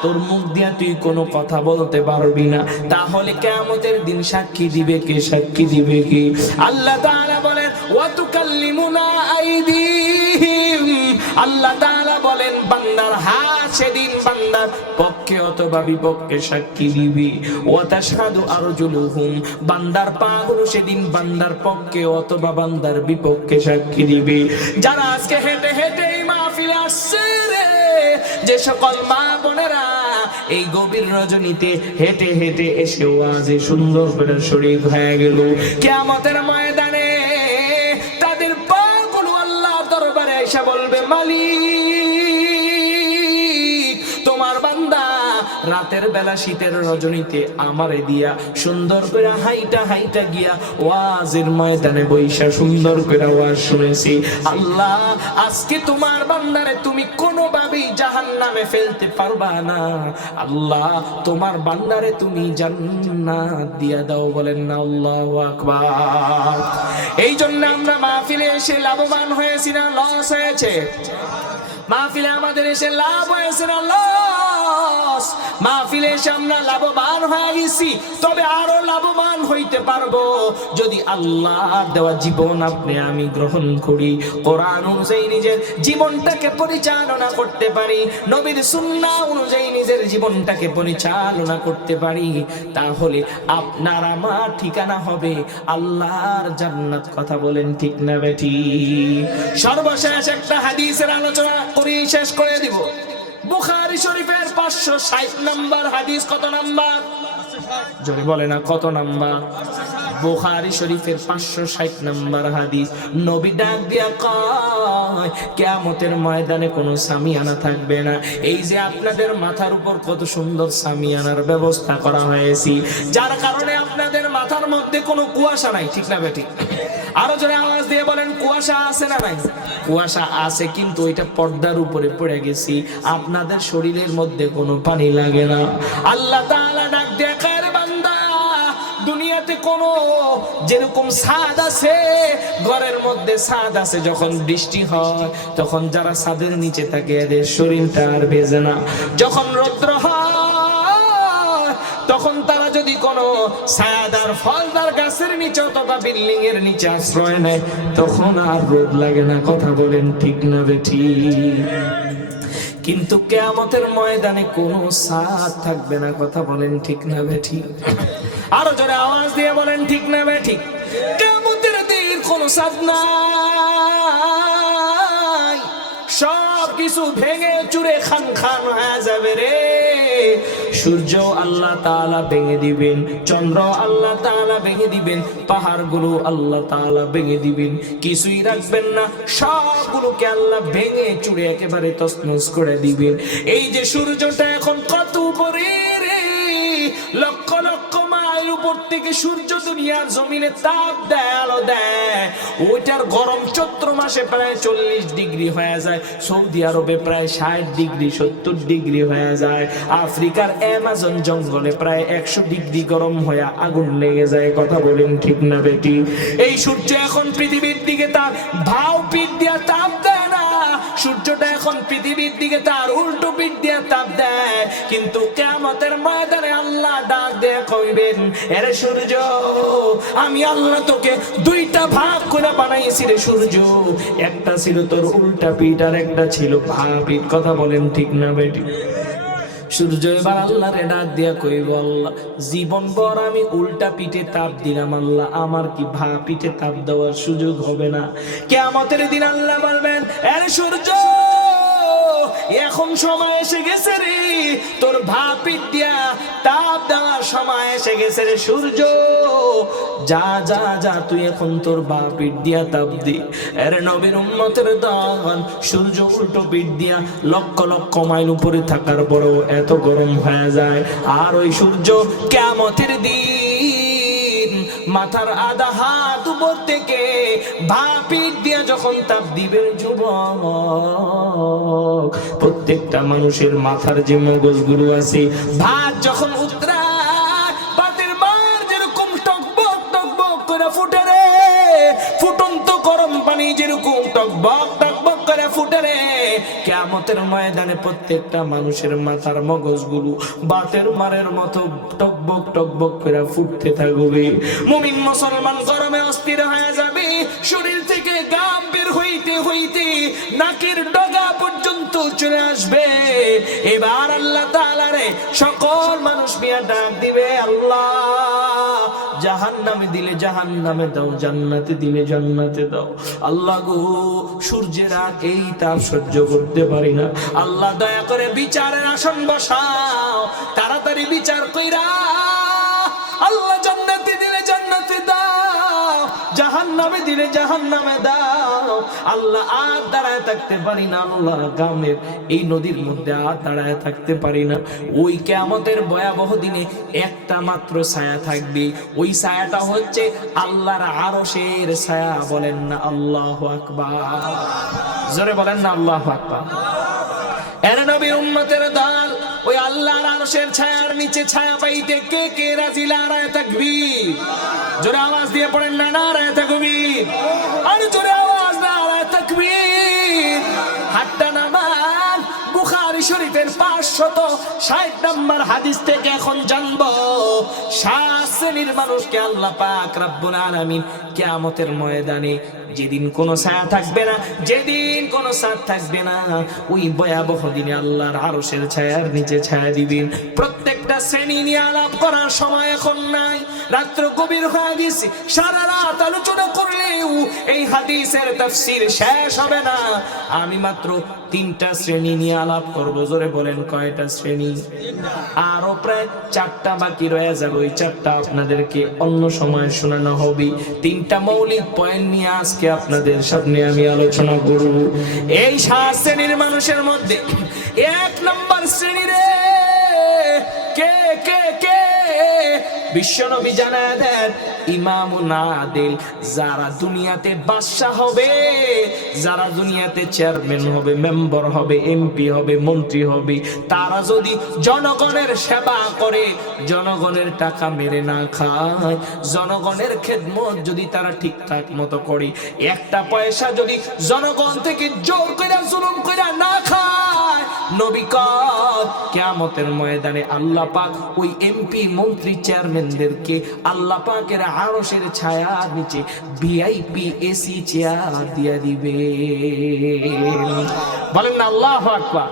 তোর মুখ দিয়া তুই কোনো কথা বলতে পারবি না। তাহলে কিয়ামতের দিন সাক্ষী দিবে কে? সাক্ষী দিবে কে? আল্লাহ তাআলা বলেন, ওয়া তুকাল্লিমুনা আইদিহিম, আল্লাহ তাআলা বলেন বান্দার হাত সেদিন বান্দার পক্ষে অথবা বিপক্ষে সাক্ষী দিবে। ওয়া তাশহাদু আরজুলুহুম, বান্দার পাগুলো সেদিন বান্দার পক্ষে অথবা বান্দার বিপক্ষে সাক্ষী দিবে। যারা আজকে হেঁটে হেঁটে এই মাহফিলে আসছে রে, যে সকল মা বোনেরা এই গভীর রজনীতে হেঁটে হেঁটে এসে ওয়াজে সুন্দর করে শরীক হয়ে গেল, কিয়ামতের ময়দানে তাদের পাগুলো আল্লাহর দরবারে এসে বলবে, মালিক তোমার বান্দা রাতের বেলা শীতের রজনীতে আমারে দিয়া সুন্দর করে হাইটা হাইটা গিয়া ওয়াজের ময়দানে বৈশা সুন্দর করে ওয়াজ শুনেছি। আল্লাহ আজকে তোমার বান্দারে তুমি কোনোভাবেই জাহান্নামে ফেলতে পারবা না। আল্লাহ তোমার বান্দারে তুমি জান্নাত দিয়া দাও। বলেন না আল্লাহু আকবার। এই জন্য আমরা মাহফিলে এসে লাভবান হয়েছি না লস হয়েছে? মাহফিলে আমাদের এসে লাভ হয়েছে না লস? মাহফিলে এসে আমরা লাভবান হয়ে গেছি, তবে আরো লাভবান হইতে পারবো যদি আল্লাহর দেওয়া জীবন আপনি আমি গ্রহণ করি, কোরআন অনুযায়ী নিজের জীবনটাকে পরিচালনা করতে পারি, নবীর সুন্নাহ অনুযায়ী নিজের জীবনটাকে পরিচালনা করতে পারি, তাহলে আপনার আমার ঠিকানা হবে আল্লাহর জান্নাত। কথা বলেন ঠিক না বেটি? সর্বশেষ একটা হাদিসের আলোচনা করি, শেষ করে দিব। বুখারী শরীফের 560 নম্বর হাদিস। কত নাম্বার? যদি বলে না কত নাম্বার? বুখারী শরীফের 560 নম্বর হাদিস। নবী ডাক দিয়া কয়, কিয়ামতের ময়দানে কোনো সামিয়ানা থাকবে না। এই যে আপনাদের মাথার উপর কত সুন্দর সামিয়ানার ব্যবস্থা করা হয়েছে, যার কারণে আপনাদের মাথার মধ্যে কোনো কুয়াশা নাই। ঠিক না বেটি? আরো জোরে আওয়াজ দিয়ে বলেন, কুয়াশা আছে না নাই? কুয়াশা আছে, কিন্তু ওইটা পর্দার উপরে পড়ে গেছি, আপনাদের শরীরের মধ্যে কোনো পানি লাগে না। আল্লাহ তাআলা ডাক দিয়ে কয়, বান্দা দুনিয়াতে কোনো যেরকম ছাদ আছে, ঘরের মধ্যে ছাদ আছে, যখন বৃষ্টি হয় তখন যারা ছাদের নিচে থাকে এদের শরীরটা আর ভেজে না। যখন রৌদ্র হয় তখন তারা যদি কোনো ছায়াদার ফলদার গাছের নিচে অথবা বিল্ডিং এর নিচে আশ্রয় নেয়, তখন আর রোদ লাগে না। কথা বলেন ঠিক না বেঠি? কিন্তু কিয়ামতের ময়দানে কোনো সাথ থাকবে না। কথা বলেন ঠিক না বেঠিক? আরো জোরে আওয়াজ দিয়ে বলেন ঠিক না বেঠিক? কিয়ামতের দিন কোনো সাথ নাই, সব কিছু ভেঙে চুরে খান খান হয়ে যাবে রে। সূর্য আল্লাহ তাআলা ভেঙে দিবেন, চন্দ্র আল্লাহ তাআলা ভেঙে দিবেন, পাহাড়গুলো আল্লাহ তাআলা ভেঙে দিবেন, কিছুই রাখবেন না, সবগুলোকে আল্লাহ ভেঙে চুরে একেবারে তছনছ করে দিবেন। এই যে সূর্যটা এখন কত উপরে রে, লক্ষ লক্ষ মাইল উপর থেকে সূর্য দুনিয়ার জমিনে তাপ দেয়, আলো দেয়। ওইটার গরম চৈত্র মাসে প্রায় 40 ডিগ্রি হয়ে যায়, সৌদি আরবে প্রায় 60 ডিগ্রি 70 ডিগ্রি হয়ে যায়, আফ্রিকার অ্যামাজন জঙ্গলে প্রায় 100 ডিগ্রি গরম হয়ে আগুন লেগে যায়। কথা বলেন ঠিক না বেটি? এই সূর্য এখন পৃথিবীর দিকে তার ভাও পিঠ দিয়া তাপ দেয় না, সূর্যটা এখন পৃথিবীর দিকে তার উল্টো পিঠ দিয়া তাপ দেয়। কিন্তু কিয়ামতের ময়দানে আল্লাহ ডাক দিয়ে কইবেন, এরে সূর্য, আমি আল্লাহ তোকে দুইটা ভাগ করে বানাইছি রে সূর্য, একটা ছিল তোর উল্টা পিঠ আর একটা ছিল ভা পিঠ। কথা বলেন ঠিক না বেটি? সূর্য এবার আল্লাহরে ডাক দিয়া কইব, আল্লাহ জীবন ভর আমি উল্টা পিঠে তাপ দিলাম, আল্লাহ আমার কি ভা পিঠে তাপ দেওয়ার সুযোগ হবে না? কিয়ামতের দিন আল্লাহ বলবেন, আরে সূর্য, এখন সময় এসে গেছে রে, তোর ভা পিঠ দিয়া তাপ দেওয়ার সময় এসে গেছে রে সূর্য, যা যা যা তুই এখন তোর ভা পিঠ দিয়া তাপ দি। আরে নবীর উম্মতের দল, সূর্য উল্টো পিঠ দিয়া লক্ষ লক্ষ মাইল উপরে থাকার পরেও এত গরম হয়ে যায়। আর ওই সূর্য কিয়ামতের দিন মাথার আধা হাত উপর থেকে ভা পিঠ দিয়া যখন তাপ দিবে যুবক, প্রত্যেকটা মানুষের মাথার যে মগজগুলো আছে, ভাত যখন উতরায়, ভাতের মার যেরকম টকবক টকবক করে ফুটে রে, ফুটন্ত গরম পানি যেরকম টকবক টকবক করে ফুটে রে, কিয়ামতের ময়দানে প্রত্যেকটা মানুষের মাথার মগজগুলো ভাতের মারের মতো টকবক টকবক করে ফুটতে থাকবে। মুমিন মুসলমান গরমে অস্থির হয়ে যাবে, শরীর থেকে ঘাম বের হইতে হইতে নাকের ডগা পর্যন্ত চলে আসবে। এবার আল্লাহ তাআলা রে সকল মানুষ মিয়া ডাক দিবে, আল্লাহ জাহান্নামে দিলে জাহান্নামে দাও, জান্নাতে দিলে জান্নাতে দাও। আল্লাহ গো, সূর্যের আগ এই তাপ সহ্য করতে পারি না, আল্লাহ দয়া করে বিচারের আসন বসাও, তাড়াতাড়ি বিচার কইরা আল্লাহ জান্নাতে দিলে জান্নাতে দাও, জাহান্নামে দিলে জাহান্নামে দাও। আল্লাহ আর দাঁড়ায় থাকতে পারি না, আল্লাহ গামের এই নদীর মধ্যে আর দাঁড়ায় থাকতে পারি না। ওই কিয়ামতের ভয়াবহ দিনে একটা মাত্র ছায়া থাকবে, ওই ছায়াটা হচ্ছে আল্লাহর আরশের ছায়া। বলেন না আল্লাহু আকবার? জোরে বলেন না আল্লাহু আকবার? এর নবীর উম্মতের দল, ওই আল্লাহর আরশের ছায়ার নিচে ছায়া পাইতে কে কে রাজি? নারায়ে তাকবীর! জোরে আওয়াজ দিয়ে পড়েন না নারায়ে তাকবীর! আর জোরে আওয়াজ নারায়ে তাকবীর! হাতটা নামান। বুখারী শরীফের 560 নম্বর হাদিস থেকে এখন জানবো 7 শ্রেণীর মানুষকে আল্লাহ পাক রব্বুল আলামিন কিয়ামতের ময়দানে, যেদিন কোনো ছায়া থাকবে না, যেদিন কোনো ছাদ থাকবে না, ওই ভয়াবহ দিনে আল্লাহর আরশের ছায়ার নিচে ছায়া দিবেন। প্রত্যেকটা শ্রেণী নিয়ে আলাপ করার সময় এখন নাই, রাত্র গভীর হয়ে গেছে, সারা রাত আলোচনা করলেও এই হাদিসের তাফসীর শেষ হবে না। আমি মাত্র 3টা শ্রেণী নিয়ে আলাপ করব। জোরে বলেন কয়টা শ্রেণী? আরো প্রায় 4টা বাকি রয়ে যাবে, ওই 4টা আপনাদেরকে অন্য সময় শোনানো হবে। 3টা মৌলিক পয়েন্ট নিয়ে আজকে আপনাদের সামনে আমি আলোচনা করব। এই 7 শ্রেণীর মানুষের মধ্যে 1 নম্বর শ্রেণী রে, কে কে কে? বিশ্বনবী জানায় দেন, ইমামুন আদিল, যারা দুনিয়াতে বাদশা হবে, যারা দুনিয়াতে চেয়ারম্যান হবে, মেম্বার হবে, এমপি হবে, মন্ত্রী হবে, তারা যদি জনগণের সেবা করে, জনগণের টাকা মেরে না খায়, জনগণের খেদমত যদি তারা ঠিকঠাক মতো করে, একটা পয়সা যদি জনগণ থেকে জোর করে জুলুম করে না খায়, নবী কয় কিয়ামতের ময়দানে আল্লাহ পাক ওই এমপি মন্ত্রী চেয়ারম্যানদেরকে আল্লাহ পাকের আরশের ছায়ার নিচে ভিআইপি এসি চেয়ার দিয়ে দিবে। বলেন না আল্লাহু আকবার।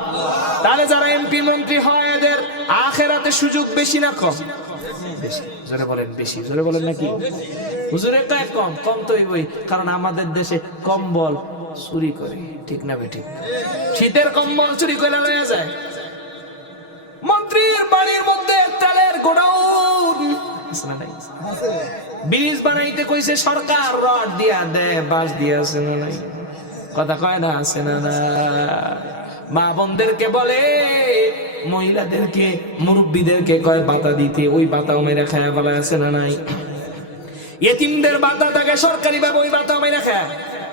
তাহলে যারা এমপি মন্ত্রী হয় এদের আখিরাতে সুযোগ বেশি না কম? বেশি। জোরে বলেন বেশি। জোরে বলেন নাকি? হুজুরের তো কম কম তো হইবই, কারণ আমাদের দেশে কম্বল চুরি করে, ঠিক না বেঠিক? শীতের কম্বল চুরি করে লয়ে যায়। মন্ত্রীর বাড়ির মধ্যে তেলের গোডাউন ব্রিজ বানাইতে কইছে সরকার, রড দিয়া দেয়, বাঁশ দিয়া আছে না নাই? কথা কয় না, আছে না না? মা বোনদেরকে বলে, মহিলাদেরকে মুরব্বীদেরকে কয় বাতা দিতে, ওই বাতাও মেরে খায়া বলা আছে না নাই? এতিমদের বাতা থাকে সরকারি ভাবে, ওই বাতাও মেরে খায়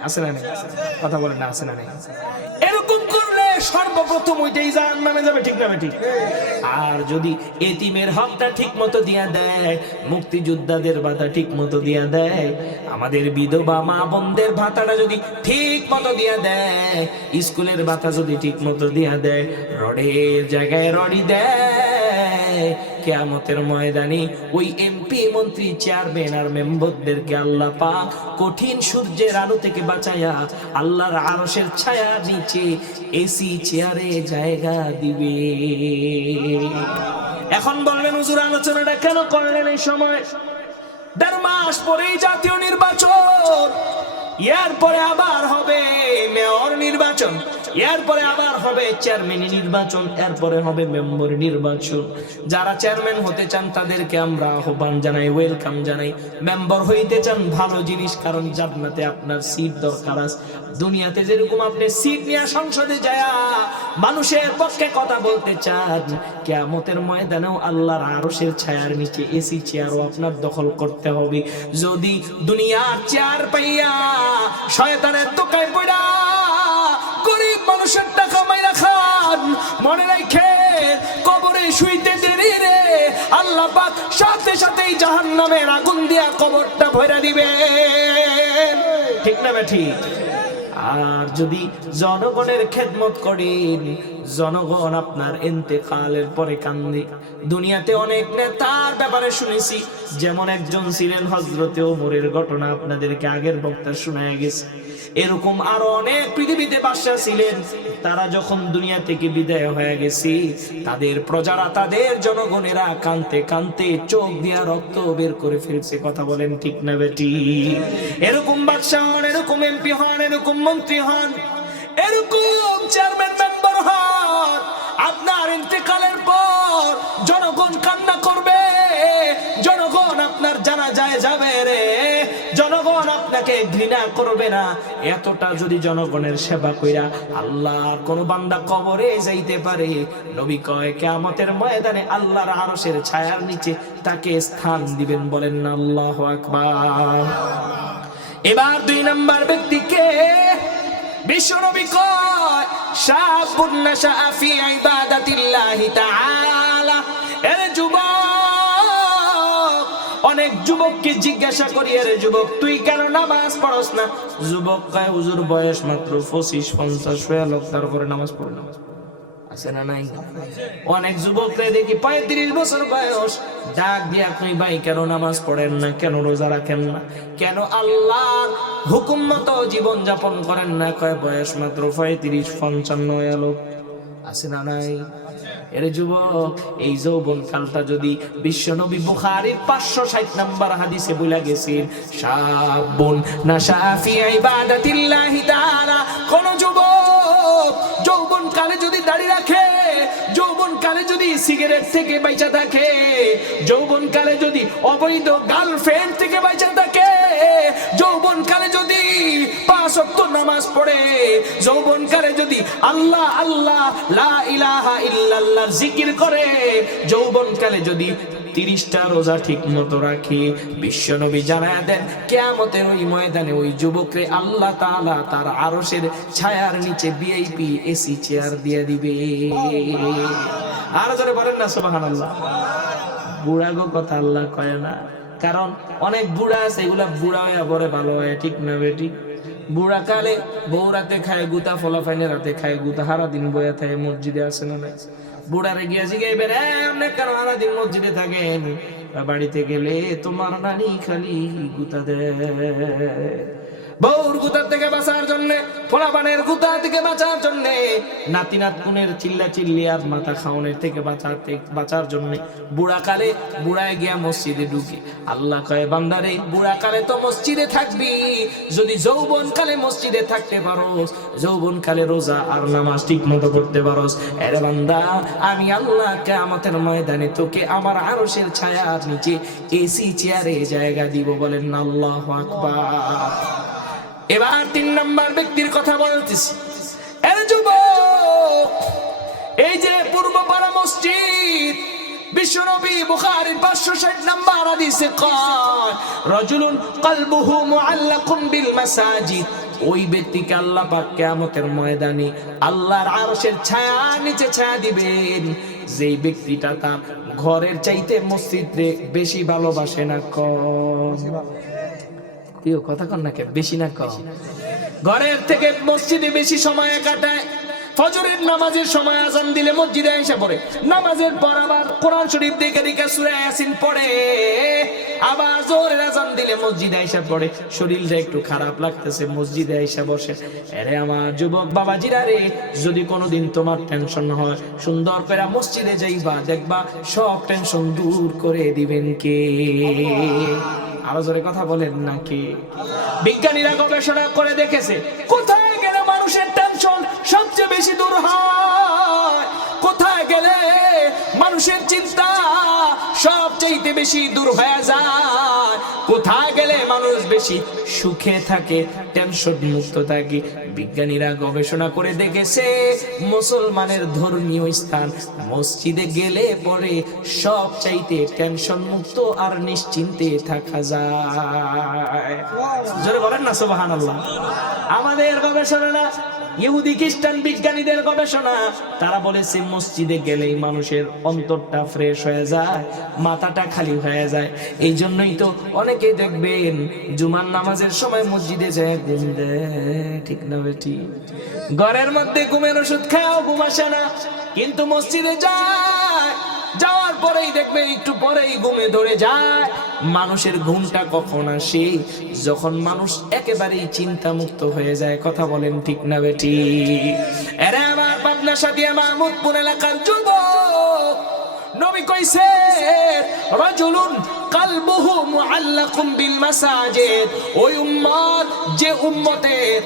আছে না নাই? কথা বলেন না, আছে না নাই? এরকম করলে সর্বপ্রথম ওইটাই জাহান্নামে যাবে, ঠিক না ঠিক? আর যদি এতিমের হকটা ঠিক মতো দিয়া দেয়, মুক্তিযোদ্ধাদের ভাতা ঠিক মতো দিয়া দেয়, আমাদের বিধবা মা বোনদের ভাতাটা যদি ঠিক মতো দিয়া দেয়, স্কুলের ভাতা যদি ঠিক মতো দিয়া দেয়, রডের জায়গায় রডি দেয়, কিয়ামতের ময়দানে ওই এমপি মন্ত্রী চেয়ারম্যান আর মেম্বারদেরকে আল্লাহ পাক কঠিন সূর্যের আলো থেকে বাঁচায়া আল্লাহর আরশের ছায়ার নিচে এসি চেয়ারে জায়গা দিবে। এখন বলবেন হুজুর আলোচনাটা কেন করলেন এই সময়? 1.5 মাস পরেই জাতীয় নির্বাচন, এরপরে আবার হবে মেয়র নির্বাচন, এরপরে আবার হবে চেয়ারম্যান নির্বাচন, এরপরে হবে মেম্বার নির্বাচন। যারা চেয়ারম্যান হতে চান তাদেরকে আমরা আহ্বান জানাই, ওয়েলকাম জানাই। মেম্বার হইতে চান, ভালো জিনিস, কারণ জান্নাতে আপনার সিট দরকার আছে। দুনিয়াতে যেরকম আপনি সিট নিয়ে সংসদে যায় মানুষের পক্ষে কথা বলতে চান, কিয়ামতের ময়দানেও আল্লাহর আরশের ছায়ার নিচে এসি চেয়ারও আপনার দখল করতে হবে। যদি দুনিয়ার চেয়ার পাইয়া শয়তানের দোকায় পড়া গরিব মানুষের টাকা মাইরা খান, মনে রাখে কবরে শুইতে দেরি রে আল্লাহ পাক সাথে সাথেই জাহান্নামের আগুন দিয়া কবরটা ভরা দিবে, ঠিক না ঠিক? আর যদি জনগণের খেদমত করেন, জনগণ আপনার ইন্তেকালের পরে কান্দে। দুনিয়াতে অনেক নেতার ব্যাপারে শুনেছি, যেমন একজন ছিলেন হযরতে ওমরের ঘটনা আপনাদেরকে আগের বক্তা শোনায় গেছে। এরকম আরো অনেক পৃথিবীতে বাদশা ছিলেন, তারা যখন দুনিয়া থেকে বিদায় হয়ে গেছে, তাদের প্রজারা, তাদের জনগণেরা কাঁদতে কাঁদতে চোখ দিয়া রক্ত বের করে ফেলছে। কথা বলেন ঠিক না বেটি? এরকম বাদশা হন, এরকম এমপি হন, এরকম মন্ত্রী হন, এরকম চেয়ারম্যান মেম্বার হন, আপনার ইন্তেকালের পর জনগণ কান্না করবে, জনগণ আপনার জানাজায় যাবে রে, জনগণ আপনাকে ঘৃণা করবে না। এতটা যদি জনগণের সেবা কইরা আল্লাহর কোন বান্দা কবরে যাইতে পারে, নবী কয় কিয়ামতের ময়দানে আল্লাহর আরশের ছায়ার নিচে তাকে স্থান দিবেন। বলেন না আল্লাহু আকবার। এবার 2 নাম্বার ব্যক্তিকে বিশ্বনবী কয় শাবুন নাশা ফি ইবাদাতিল্লাহি তাআলা। এর যুবক, অনেক যুবককে জিজ্ঞাসা করি, এর যুবক তুই কেন নামাজ পড়স না? যুবক কয় হুজুর বয়স মাত্র 25-50 হয়ে লোক, তারপরে নামাজ পড়ে না। আছে না নাই? অনেক যুবককে দেখি 35 বছর বয়স, ডাক দিয়ে আপনি ভাই কেন নামাজ পড়েন না, কেন রোজা রাখেন না, কেন আল্লাহর হুকুম মতো জীবন যাপন করেন না? কয় বয়স মাত্র 35-55 এলো। আছে না নাই? এর যুবক, এই যৌবন কালটা যদি বিশ্বনবী বুখারীর 560 নম্বর হাদিসে বলে গেছেন, শাবুন নাশা ফি ইবাদাতিল্লাহি তাআলা, কোন যুবক যৌবন কালে যদি দাড়ি রাখে, যৌবন কালে যদি সিগারেট থেকে বাইচা থাকে, যৌবন কালে যদি অবৈধ গার্লফ্রেন্ড থেকে বাইচা থাকে, যৌবন কালে যদি 5 ওয়াক্ত নামাজ পড়ে, যৌবন কালে যদি আল্লাহ আল্লাহ লা ইলাহা ইল্লাল্লাহ জিকির করে, যৌবন কালে যদি 30টা রোজা ঠিক মতো রাখে, বিশ্বনবী জানায়া দেন কিয়ামতের ওই ময়দানে ওই যুবকরে আল্লাহ তাআলা তার আরশের ছায়ার নিচে ভিআইপি এসি চেয়ার দিয়ে দিবে। আর জোরে বলেন না সুবহানাল্লাহ। বুড়াগো কথা আল্লাহ কয় না, কারণ অনেক বুড়া আছে, এগুলা বুড়া হয়ে পরে ভালো হয়, ঠিক না বেটি? বুড়া কালে বউ রাতে খায় গুতা, ফলাফাইনে রাতে খায় গুতা, সারা দিন বইয়া থাকে মসজিদে। আছে না নাই? বুড়ারে গিয়া জিগাইবেন আপনি কেন সারাদিন মসজিদে থাকেন? বাড়িতে গেলে তোমার নানি খালি গুতা দেয়। বউর গুতার থেকে বাঁচার জন্য, পোলাপানের গুতা থেকে বাঁচার জন্য, নাতি নাতকুনের চিল্লা চিল্লি আর মাথা খাওয়ানোর থেকে বাঁচার জন্য বুড়ায় গিয়া মসজিদে ঢুকে। আল্লাহ কয় বান্দারে বুড়া কালে তো মসজিদে থাকবি, যদি যৌবন কালে মসজিদে থাকতে পারোস, যৌবন কালে রোজা আর নামাজ ঠিক মতো করতে পারোস, আরে বান্দা আমি আল্লাহ কিয়ামতের ময়দানে তোকে আমার আরশের ছায়ার নিচে এসি চেয়ারে জায়গা দিব। বলেন না আল্লাহু আকবার। এবার 3 নম্বর ব্যক্তির কথা বলতেছি। এর যুবক, এই যে পূর্বপাড়া মসজিদ, বিশ্বনবী বুখারীর 560 নম্বর হাদিসে কয় রাজুলুন কলবুহু মুআল্লাকুন বিল মাসাজিদ, ওই ব্যক্তিকে আল্লাহ পাক কিয়ামতের ময়দানে আল্লাহর আরশের ছায়া নিচে ছায়া দিবেন যেই ব্যক্তিটা তার ঘরের চাইতে মসজিদে বেশি ভালোবাসে না কম। কেউ কথা কন না, কে বেশি না কম? ঘরের থেকে মসজিদে বেশি সময় কাটায়। ফজরের নামাজের সময় আযান দিলে মসজিদে এসে পড়ে, নামাজের পর আবার কোরআন শরীফ দেখে দেখে সূরা ইয়াসিন পড়ে, আবার জোহরের আযান দিলে মসজিদে এসে পড়ে। শরীরটা একটু খারাপ লাগতেছে, মসজিদে এসে বসে। আরে আমার যুবক বাবাজিরা রে, যদি কোনোদিন তোমার টেনশন হয়, সুন্দর করে মসজিদে যাইবা, দেখবা সব টেনশন দূর করে দিবেন কে? আরো জোরে কথা বলেন নাকি? বিজ্ঞানীরা গবেষণা করে দেখেছে কোথায় গেলে মানুষের টেনশন সবচেয়ে বেশি দূর হয়, কোথায় গেলে মানুষের চিন্তা সবচেয়ে বেশি দূর হয়ে যায়, কোথায় গেলে মানুষ বেশি সুখে থাকে, টেনশন মুক্ত থাকে। বিজ্ঞানীরা গবেষণা করে দেখেছে মুসলমানের ধর্মীয় স্থান মসজিদে গেলে পরে সবচাইতে টেনশন মুক্ত আর নিশ্চিন্তে থাকা যায়। জোরে বলেন না সুবহানাল্লাহ। আমাদের গবেষণা না, ইহুদি খ্রিস্টান বিজ্ঞানীদের গবেষণা, তারা বলেছে মসজিদে গেলেই মানুষের অন্তরটা ফ্রেশ হয়ে যায়, মাথাটা খালি হয়ে যায়। এই জন্যই তো অনেকেই দেখবেন জুমার নামাজের সময় মসজিদে যায় ঘুম দেয়, ঠিক না বেটি? ঘরের মধ্যে ঘুমের ওষুধ খাও, ঘুম আসে না, কিন্তু মসজিদে যায়, যাওয়ার পরেই দেখবে একটু পরেই ঘুমে ধরে যায়। মানুষের ঘুমটা কখন আসে? যখন মানুষ একেবারেই চিন্তা মুক্ত হয়ে যায়। কথা বলেন ঠিক না বেটি? এরে আমার পাবনা সাদিয়া মাহমুদপুর এলাকার যুবক, নবী কইছে রাজুলুন কলবুহু মুআল্লাকুন বিল মাসাজিদ, ওই উম্মত যে উম্মতের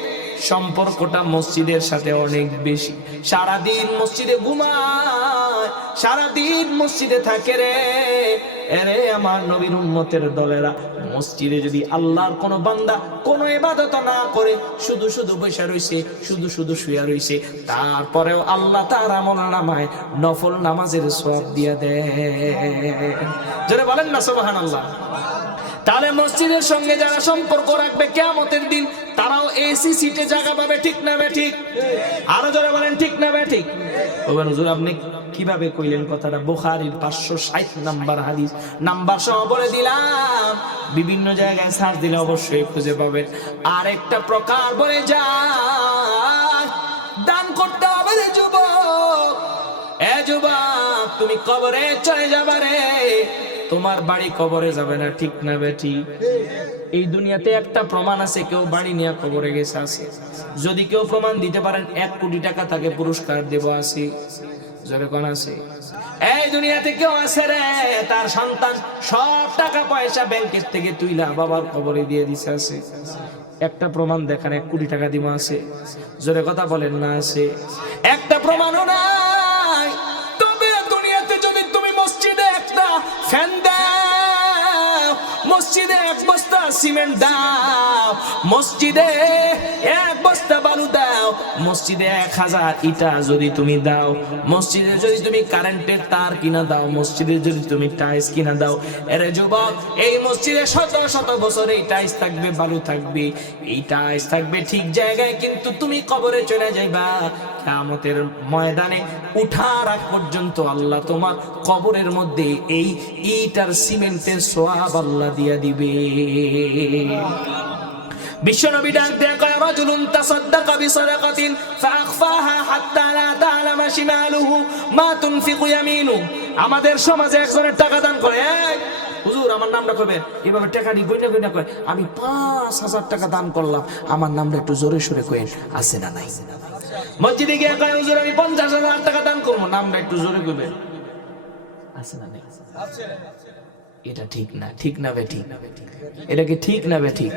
সম্পর্কটা মসজিদের সাথে অনেক বেশি, সারাদিন মসজিদে ঘুমায়, সারাদিন মসজিদে থাকে রে। এরে আমার নবীর উম্মতের দলেরা, মসজিদে যদি আল্লাহর কোন বান্দা কোন ইবাদত না করে, শুধু শুধু বসে রইছে, শুধু শুধু শুয়ে রইছে, তারপরেও আল্লাহ তার আমলনামায় নফল নামাজের সওয়াব দিয়া দেয়। জোরে বলেন না সুবহানাল্লাহ। তাহলে মসজিদের সঙ্গে যারা সম্পর্ক রাখবে কিয়ামতের দিন তারাও এসি সিটে জায়গা পাবে, ঠিক না বে ঠিক? আরো জোরে বলেন ঠিক না বে ঠিক? ওবেন হুজুর আপনি কিভাবে কইলেন কথাটা? বুখারীর 560 নাম্বার হাদিস, নাম্বার সহ বলে দিলাম, বিভিন্ন জায়গায় সার্চ দিলে অবশ্যই খুঁজে পাবেন। আরেকটা প্রকার বলে যায়, দান করতে হবে রে যুবক। এ যুবক, তুমি কবরে চলে যাবে রে, তোমার বাড়ি কবরে যাবে না, ঠিক না বেটি? এই দুনিয়াতে একটা প্রমাণ আছে, কেউ বাড়ি নিয়ে কবরে গেছে আছে। যদি কেউ প্রমাণ দিতে পারেন 1 কোটি টাকা তাকে পুরস্কার দেব আছে। যখন আছে এই দুনিয়াতে কেউ আছে রে, তার সন্তান সব টাকা পয়সা ব্যাংকের থেকে তুইলা বাবার কবরে দিয়ে দিছে আছে? একটা প্রমাণ দেখান 1 কোটি টাকা দিব আছে? জোরে কথা বলেন না আছে? একটা প্রমাণও নাই। তবে দুনিয়াতে যদি তুমি মসজিদে একটা ফ্যান দাও, মসজিদে 1 বস্তা সিমেন্ট দাও, মসজিদে 1 বস্তা বালু দাও, মসজিদে 1000 ইটা যদি তুমি দাও, মসজিদে যদি তুমি কারেন্টের তার কিনা দাও, মসজিদে যদি তুমি টাইলস কিনা দাও, এরে যুবক, এই মসজিদে শত শত বছর এই টাইলস থাকবে, বালু থাকবে, এই টাইলস থাকবে ঠিক জায়গায়, কিন্তু তুমি কবরে চলে যাইবা। কিয়ামতের ময়দানে উঠার আগ পর্যন্ত আল্লাহ তোমার কবরের মধ্যে এই ইট আর সিমেন্টের সওয়াব আল্লাহ দিয়া দিবে। বিশ্বনবী ডাক দিয়ে কয় রাজুলুন তাসাদদাকা বিসাদাকাতিন ফাআখফাহা হাত্তা লা তা'লামা শিমালুহু মা তুনফিকু ইয়ামিনু। আমাদের সমাজে একজনের টাকা দান করে, হুজুর আমার নামটা কইবেন, এভাবে টাকা নি গইনা গইনা কয় আমি 5000 টাকা দান করলাম, আমার নামটা একটু জোরে সোরে কইেন, আছে না নাই? মসজিদে গিয়ে কয় হুজুর আমি 50,000 টাকা দান করব, নামটা একটু জোরে কইবেন, আছে না নাই? আছে। এটা ঠিক না, ঠিক না বে ঠিক? এটা কি ঠিক না বে ঠিক?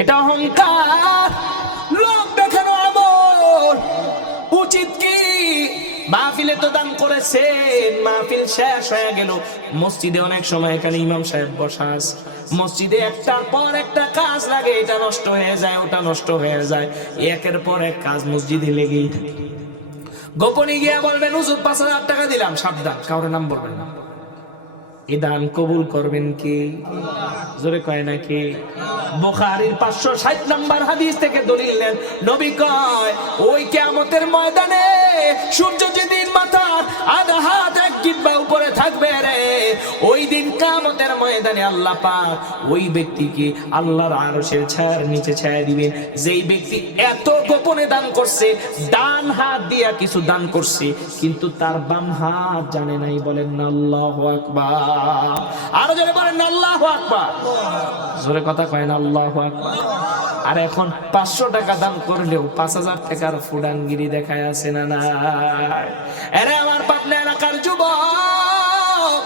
এটা অহংকার, লোক দেখানো আমল। উচিত কি মাহফিলে তো দান করেছেন, মাহফিল শেষ হয়ে গেল, মসজিদে অনেক সময় এখানে ইমাম সাহেব বসা আছে, মসজিদে একটার পর একটা কাজ লাগে, এটা নষ্ট হয়ে যায়, ওটা নষ্ট হয়ে যায়, একের পর এক কাজ মসজিদে লেগেই থাকে। গোপনে গিয়া বলবেন হুজুর 5,000 টাকা দিলাম, সাবধান কাউরে নাম বলবেন না। এই দান কবুল করবেন কি? জোরে কয় নাকি? বুখারীর 560 নম্বর হাদিস থেকে দলিল নেন, নবী কয় ওই কিয়ামতের ময়দানে সূর্য যেদিন মাথার আধা হাত এক জিহ্বা উপরে থাকবে রে, ওই দিন কিয়ামতের ময়দানে আল্লাহ পাক ওই ব্যক্তিকে আল্লাহর আরশের ছায়ার নিচে ছায়া দিবেন, যেই ব্যক্তি এত গোপনে দান করছে, ডান হাত দিয়া কিছু দান করছে কিন্তু তার বাম হাত জানে নাই। বলেন না আল্লাহু আকবার। আরো জোরে বলেন না আল্লাহু আকবার। জোরে কথা কয় না আল্লাহু আকবার। আর এখন 500 টাকা দান করলেও 5,000 টাকার ফুডানগিরি দেখায় আছে না নাই? আরে আমার পাবনা এলাকার যুবক,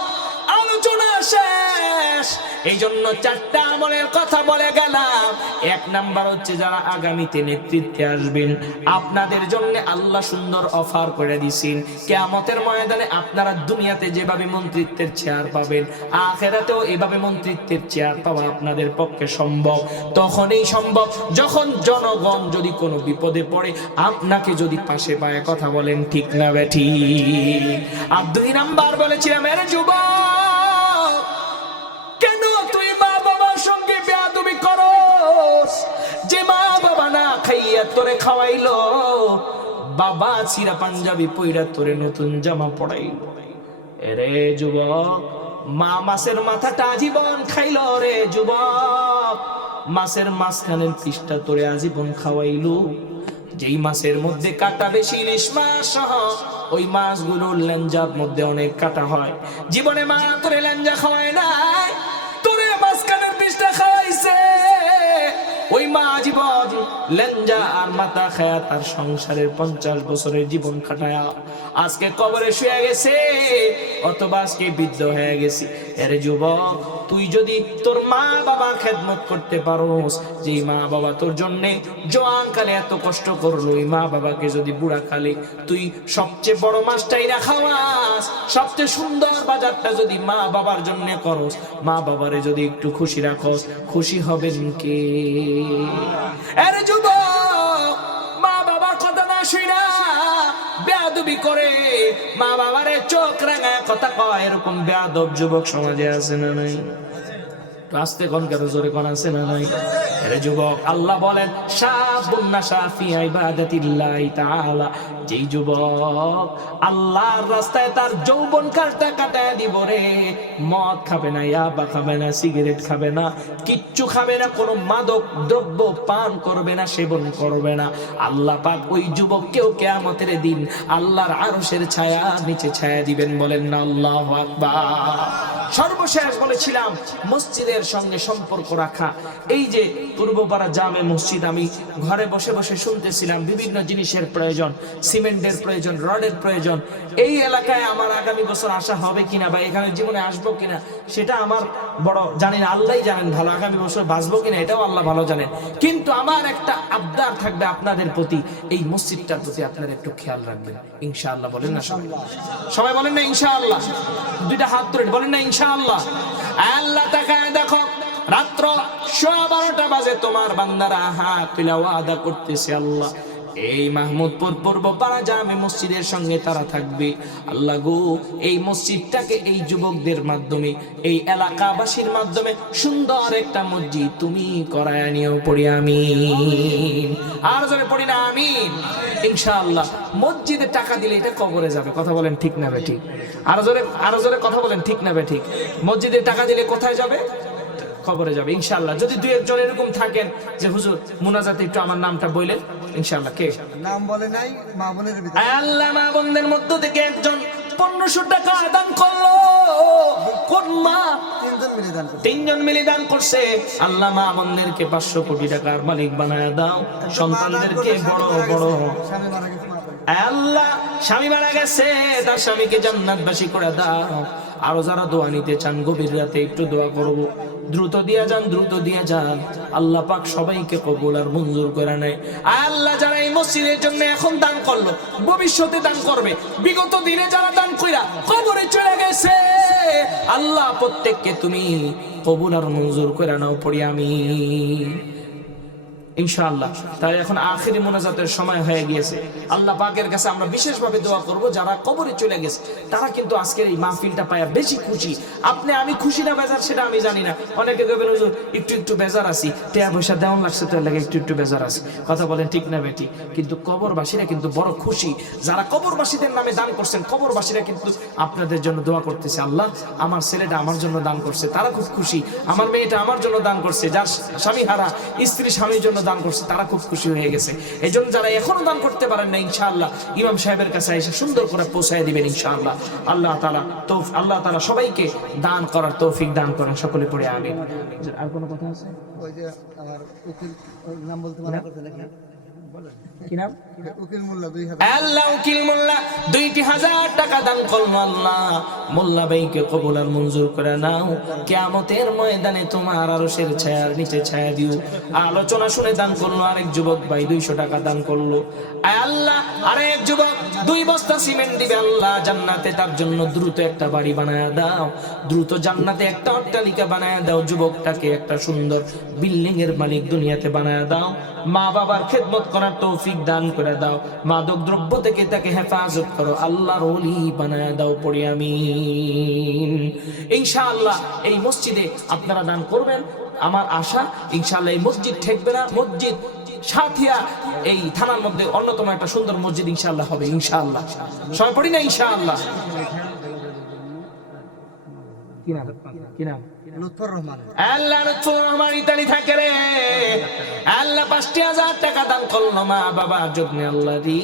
আলোচনা শেষ, এই জন্য 4টা আমলের কথা বলে গেলাম। 1 নাম্বার হচ্ছে যারা আগামীতে নেতৃত্বে আসবেন, আপনাদের জন্য আল্লাহ সুন্দর অফার করে দিয়েছেন। কিয়ামতের ময়দানে আপনারা দুনিয়াতে যেভাবে মন্ত্রিত্বের চেয়ার পাবেন, আখিরাতেও এভাবে মন্ত্রিত্বের চেয়ার পাওয়া আপনাদের পক্ষে সম্ভব। তখনই সম্ভব যখন জনগণ যদি কোনো বিপদে পড়ে আপনাকে যদি পাশে পায়। কথা বলেন ঠিক না বেঠিক? আর 2 নাম্বার বলেছিলাম, এর যুবক কেন তুই মা বাবার সঙ্গে বেয়াদবি করস? যে মা বাবা না খাইয়া তোরে খাওয়াইলো, বাবা চিরা পাঞ্জাবি পইরা তোরে নতুন জামা পড়াইলো, এরে যুবক মা মাছের মাথাটা আজীবন খাইলো রে যুবক, মাছের মাঝখানের পিসটা তোরে আজীবন খাওয়াইলো, যেই মাছের মধ্যে কাঁটা বেশি, ইলিশ মাছ সহ ওই মাছগুলোর লেঞ্জার মধ্যে অনেক কাঁটা হয়। জীবনে মা তোরে লেঞ্জা খাওয়ায় নাই, তোরে মাঝখানের পিসটা খাওয়াইছে। ওই মা জীবন লেঞ্জা আর মাথা খায়া তার সংসারের 50 বছরের জীবন কাটায়া আজকে কবরে শুয়ে গেছে, অথবা আজকে বৃদ্ধ হয়ে গেছে। এরে যুবক, তুই যদি তোর মা বাবা খেদমত করতে পারোস, যে মা বাবা তোর জন্য জোয়ান কালে এত কষ্ট করলো, ওই মা বাবাকে যদি বুড়া কালে তুই সবচেয়ে বড় মাছটাই না খাওয়াস, সবচেয়ে সুন্দর বাজারটা যদি মা বাবার জন্য করস, মা বাবারে যদি একটু খুশি রাখস, খুশি হবেন কে? আরে যুবক, মা বাবার কথা না শুইনা বেয়াদবি করে, মা বাবারে চোখ রাঙায় কথা কয়, এরকম বেয়াদব যুবক সমাজে আছে না নাই? আস্তে কোন কেন জোরে কোন আছে না নাই? আরে যুবক, আল্লাহ বলেন শাবুন নাশা ফি ইবাদাতিল্লাহি তাআলা, যেই যুবক আল্লাহর রাস্তায় তার যৌবন কালটা কাটায় দিব রে, মদ খাবে না, ইয়াবা খাবে না, সিগারেট খাবে না, কিচ্ছু খাবে না, কোনো মাদক দ্রব্য পান করবে না, সেবন করবে না, আল্লাহ পাক ওই যুবককেও কিয়ামতের দিন আল্লাহর আরশের ছায়া নিচে ছায়া দিবেন। বলেন না আল্লাহু আকবার। সর্বশেষ বলেছিলাম মসজিদের সঙ্গে সম্পর্ক রাখা। এই যে পূর্বপাড়া জামে মসজিদ, আমি ঘরে বসে বসে শুনতেছিলাম বিভিন্ন জিনিসের প্রয়োজন, সিমেন্টের প্রয়োজন, রডের প্রয়োজন। এই এলাকায় আমার আগামী বছর আসা হবে কিনা বা এখানে জীবনে আসবো কিনা সেটা আমার বড় জানি না, আল্লাহই জানেন ভালো। আগামী বছর বাঁচবো কিনা এটাও আল্লাহ ভালো জানেন। কিন্তু আমার একটা আবদার থাকবে আপনাদের প্রতি, এই মসজিদটার প্রতি আপনারা একটু খেয়াল রাখবেন ইনশাআল্লাহ। বলেন না সবাই? সবাই বলেন না ইনশাআল্লাহ? 2টা হাত তুলে বলেন না ইনশাআল্লাহ? আল্লাহ তাকায় দেখো, রাত্র 12:15 বাজে তোমার বান্দারা হাত তুলে ওয়াদা করতেছে, আল্লাহ এই মাহমুদপুর পূর্বপাড়া জামে মসজিদের সঙ্গে তারা থাকবে। আল্লাহ গো, এই মসজিদটাকে এই যুবকদের মাধ্যমে, এই এলাকাবাসীর মাধ্যমে সুন্দর একটা মসজিদ তুমি করায় নিও। পড়ি আমিন। আর জোরে পড়ি না আমিন? ইনশাআল্লাহ মসজিদে টাকা দিলে এটা কবরে যাবে। কথা বলেন ঠিক না বেঠিক? আরো জোরে কথা বলেন ঠিক না বেঠিক? মসজিদে টাকা দিলে কোথায় যাবে? কবরে যাবে ইনশাআল্লাহ। যদি দুই একজন এরকম থাকেন যে হুজুর মুনাজাতে একটু আমার নামটা বললেন, ইনশাআল্লাহ। কে নাম বলে নাই? মা বোনের ভিতরে আল্লাহ মা বোনদের মধ্য থেকে একজন 1500 টাকা দান করলো। কোন মা? তিনজন মিলে দান করছে। আল্লাহ মা বোনদেরকে 500 কোটি টাকার মালিক বানায় দাও। সন্তানদেরকে বড় বড়, আল্লাহ স্বামী মারা গেছে, তার স্বামীকে জান্নাতবাসী করে দাও। আরো যারা দোয়া নিতে চান গভীর রাতে একটু দোয়া করব, দ্রুত দিয়া যান, দ্রুত দিয়া যান। আল্লাহ পাক সবাইকে কবুল আর মঞ্জুর করে নেয়। আল্লাহ যারা এই মসজিদের জন্য এখন দান করলো, ভবিষ্যতে দান করবে, বিগত দিনে যারা দান কইরা কবরে চলে গেছে, আল্লাহ প্রত্যেককে তুমি কবুল আর মঞ্জুর করে নাও, পড়ি আমি ইনশাআল্লাহ। তাই এখন আখিরি মোনাজাতের সময় হয়ে গিয়েছে। আল্লাহ পাকের কাছে আমরা বিশেষভাবে দোয়া করব, যারা কবরে চলে গেছে তারা কিন্তু আজকের এই মাহফিলটা পায়া বেশি খুশি। আমি খুশি না বেজার সেটা আমি জানি না। অনেকে কইবেন হুজুর একটু একটু বেজার আছি, টাকা পয়সা দেওয়ান লাগছে তো লাগে একটু একটু বেজার আছি। কথা বলেন ঠিক না বেটি? কিন্তু কবরবাসীরা কিন্তু বড় খুশি। যারা কবরবাসীদের নামে দান করছেন, কবরবাসীরা কিন্তু আপনাদের জন্য দোয়া করতেছে। আল্লাহ আমার ছেলেটা আমার জন্য দান করছে, তারা খুব খুশি। আমার মেয়েটা আমার জন্য দান করছে, যার স্বামী হারা স্ত্রী স্বামীর জন্য দান করছে, তারা খুব খুশি হয়ে গেছে। এই জন্য যারা এখনো দান করতে পারেন না, ইনশাআল্লাহ ইমাম সাহেবের কাছে এসে সুন্দর করে পৌঁছায় দিবেন ইনশাআল্লাহ। আল্লাহ তাআলা সবাইকে দান করার তৌফিক দান করেন, সকলে পড়ে আমিন। আর কোনো কথা আছে? ওই যে আমার উকিল নাম বলতে মানা করতে নাকি? কি নাম? উকিল মোল্লা 2000। আল্লাহ উকিল মোল্লা 2000 টাকা দান করলো। আল্লাহ মোল্লা ভাইকে কবুল আর মঞ্জুর করে নাও। কিয়ামতের ময়দানে তোমার আরশের ছায়ার নিচে ছায়া দিও। আলোচনা শুনে দান করলো আরেক যুবক ভাই 200 টাকা দান করলো। আল্লাহ আরেক যুবক 2 বস্তা সিমেন্ট দিবে। আল্লাহ জান্নাতে তার জন্য দ্রুত একটা বাড়ি বানায় দাও, দ্রুত জান্নাতে একটা অট্টালিকা বানায় দাও। যুবকটাকে একটা সুন্দর বিল্ডিং এর মালিক দুনিয়াতে বানায় দাও। মা বাবার খেদমত করার তৌফিক দান করে দাও। মাদক দ্রব্য থেকে তাকে হেফাজত করো, আল্লাহর ওলি বানায় দাও, পড়ি আমিন। ইনশাআল্লাহ এই মসজিদে আপনারা দান করবেন। আমার আশা ইনশাআল্লাহ এই মসজিদ ঠেকবে না। মসজিদ সাথিয়া এই থানার মধ্যে অন্যতম একটা সুন্দর মসজিদ ইনশাআল্লাহ হবে ইনশাআল্লাহ। সবাই পড়ি না ইনশাআল্লাহ? কি নাম? লুৎফর রহমান। আল্লাহ লুৎফর রহমান ইতালি থাকে রে। আল্লাহ 5000 টাকা দান করলো মা বাবা যত্নে। আল্লাহ রে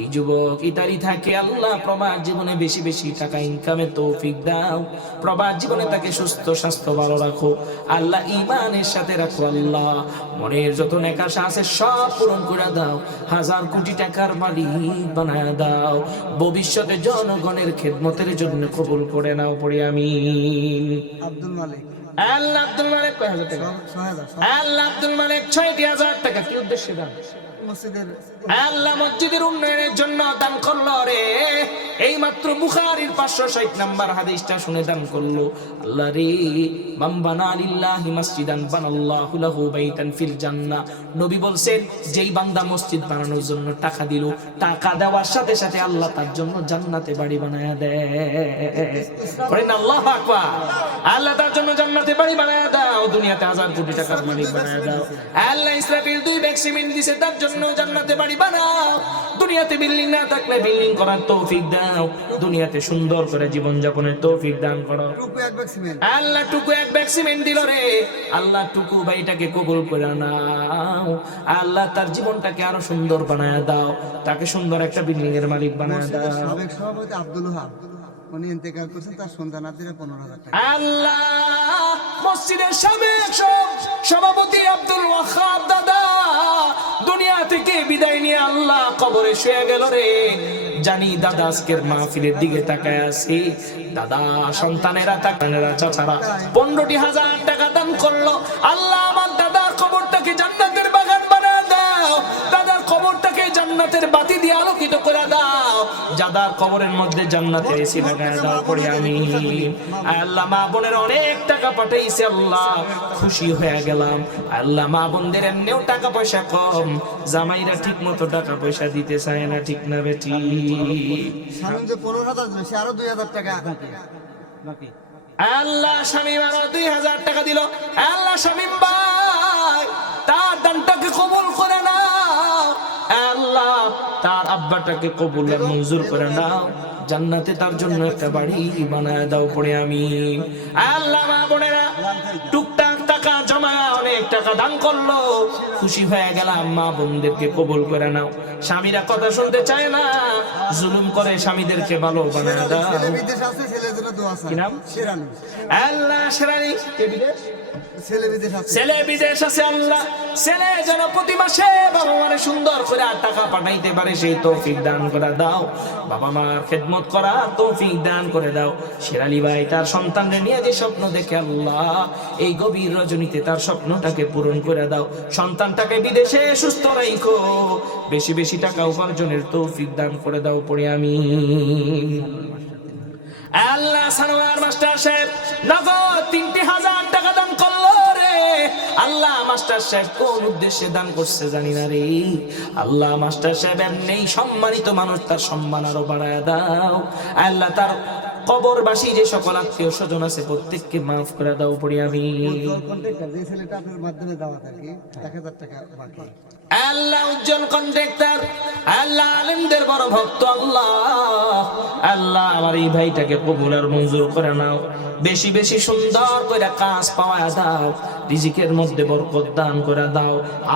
এই যুবক ইতালি থাকে। আল্লাহ প্রবাস জীবনে বেশি বেশি টাকা ইনকামের তৌফিক দাও। প্রবাস জীবনে তাকে সুস্থ স্বাস্থ্য ভালো রাখো আল্লাহ, ঈমানের সাথে রাখো আল্লাহ। মনের যত নেকাশা আছে সব পূরণ করে দাও। 1000 কোটি টাকার মালিক বানায় দাও। ভবিষ্যতে জনগণের খেদমতের জন্য কবুল করে নাও, পড়ি আমিন। আব্দুল মালিক। আল্লাহ আব্দুল মালিক 5000 টাকা। আল্লাহ আব্দুল মালিক 6000 টাকা। কি উদ্দেশ্যে দান? মসজিদের। আল্লাহ মসজিদের উন্নয়নের জন্য দান করলো রে। এই মাত্র বুখারীর 560 নাম্বার হাদিসটা শুনে দান করলো। আল্লাহ রে মান বানা লিল্লাহি মাসজিদান বানাল্লাহু লাহু বাইতান ফিল জান্নাহ। নবী বলছেন যেই বান্দা মসজিদ বানানোর জন্য টাকা দিল, টাকা দেওয়ার সাথে সাথে আল্লাহ তার জন্য জান্নাতে বাড়ি বানায়া দেয়। বলেন আল্লাহু আকবার। আল্লাহ তার জন্য জান্নাতে বাড়ি বানায়া দাও, দুনিয়াতে 1000 কোটি টাকার মালিক বানায়া দাও। আল্লাহ ইসরাফিল 2 ব্যাগ সিমেন্ট দিয়েছে, তার জন্য জান্নাতে বাড়ি বানাও। দুনিয়াতে বিল্ডিং না থাকলে বিল্ডিং করার তৌফিক দাও। দুনিয়াতে সুন্দর করে জীবন যাপনের তৌফিক দান করো। আল্লাহ টুকু 1 ব্যাগ সিমেন্ট দিল রে। আল্লাহ টুকু ভাইটাকে কবুল করে নাও। আল্লাহ তার জীবনটাকে আরো সুন্দর বানায় দাও, তাকে সুন্দর একটা বিল্ডিং এর মালিক বানায় দাও। সাবেক সভাপতি আব্দুল ওহাব উনি ইন্তেকাল করেছেন, তার সন্তানাদিরা 15000 টাকা। আল্লাহ মসজিদের সাবেক সভাপতি আব্দুল ওয়াহাব দাদা দুনিয়া থেকে বিদায় নিয়ে আল্লাহ কবরে শুয়ে গেল রে। জানি দাদা আজকের মাহফিলের দিকে তাকায় আছে। দাদা সন্তানেরা তাকানেরা চাচারা 15,000 টাকা দান করলো। আল্লাহ আমার দাদার কবরটাকে জান্নাতের বাগান বানায় দাও। দাদার কবরটাকে জান্নাতের বাতি দিয়ে আলোকিত করে দাও। দাদার কবরের মধ্যে জান্নাতের এসি লাগায় দাও, পড়ি আমিন। আল্লাহ মা বোনের অনেক টাকা পাঠাইছে, আল্লাহ খুশি হয়ে গেলাম। আল্লাহ মা বোনদের এমনিও টাকা পয়সা কম, জামাইরা ঠিক মতো টাকা পয়সা দিতে চায় না, ঠিক না বেটি? স্বামী যে 15,000 দিল, সে আরো 2000 টাকা বাকি। আল্লাহ শামীম আরো 2000 টাকা দিল। আল্লাহ শামীম ভাই তার দানটাকে কবুল করে নাও। আল্লাহ তার আব্বাটাকে কবুল আর মঞ্জুর করে নাও। জান্নাতে তার জন্য একটা বাড়ি বানায় দাও, পড়ে আমিন। আল্লাহ মা বোনেরা টুকটাক অনেক টাকা দান করলো, খুশি হয়ে গেলাম। মা বোনদেরকে কবুল করে নাও। স্বামীরা কথা শুনতে চায় না, জুলুম করে স্বামীদেরকে ভালো বানায় দাও। ছেলে বিদেশ আছে, ছেলের জন্য দোয়া চাই। কি নাম? শেরানি। আল্লাহ শেরানি কে বিদেশ? ছেলে বিদেশ আছে। ছেলে বিদেশ আছে। আল্লাহ ছেলে যেন প্রতি মাসে বাবা মারে সুন্দর করে টাকা পাঠাইতে পারে সেই তৌফিক দান করে দাও। বাবা মার খেদমত করা তৌফিক দান করে দাও। শেরালি ভাই তার সন্তানকে নিয়ে যে স্বপ্ন দেখে আল্লাহ এই গভীর রজনীতে তার স্বপ্নটাকে পূরণ করে দাও। সন্তানটাকে বিদেশে সুস্থ রাখো, বেশি বেশি টাকা উপার্জনের তৌফিক দান করে দাও। পড়ে আমি আল্লাহ সানোয়ার মাস্টার সাহেব নগদ 3,000 টাকা দান করলো রে আল্লাহ। মাস্টার সাহেব কোন উদ্দেশ্যে দান করছে জানি না রে আল্লাহ। মাস্টার সাহেব এমনি সম্মানিত মানুষ, তার সম্মান আরো বাড়ায় দাও আল্লাহ। তার কবরবাসী যে সকল আত্মীয় স্বজন আছে প্রত্যেককে মাফ করে দাও। পড়ি আমি উজ্জ্বল কন্ট্রাক্টর যে ছেলেটা আপনার মাধ্যমে দাওয়াত আর কি 1,000 টাকা বাকি। আল্লাহ উজ্জ্বল কন্ট্রাক্টর আল্লাহ আলেমদের বড় ভক্ত আল্লাহ। আল্লাহ আমার এই ভাইটাকে কবুল আর মঞ্জুর করে নাও। বেশি বেশি সুন্দর করে কাজ পাওয়া দাও, রিজিকের মধ্যে বরকত দান করে দাও।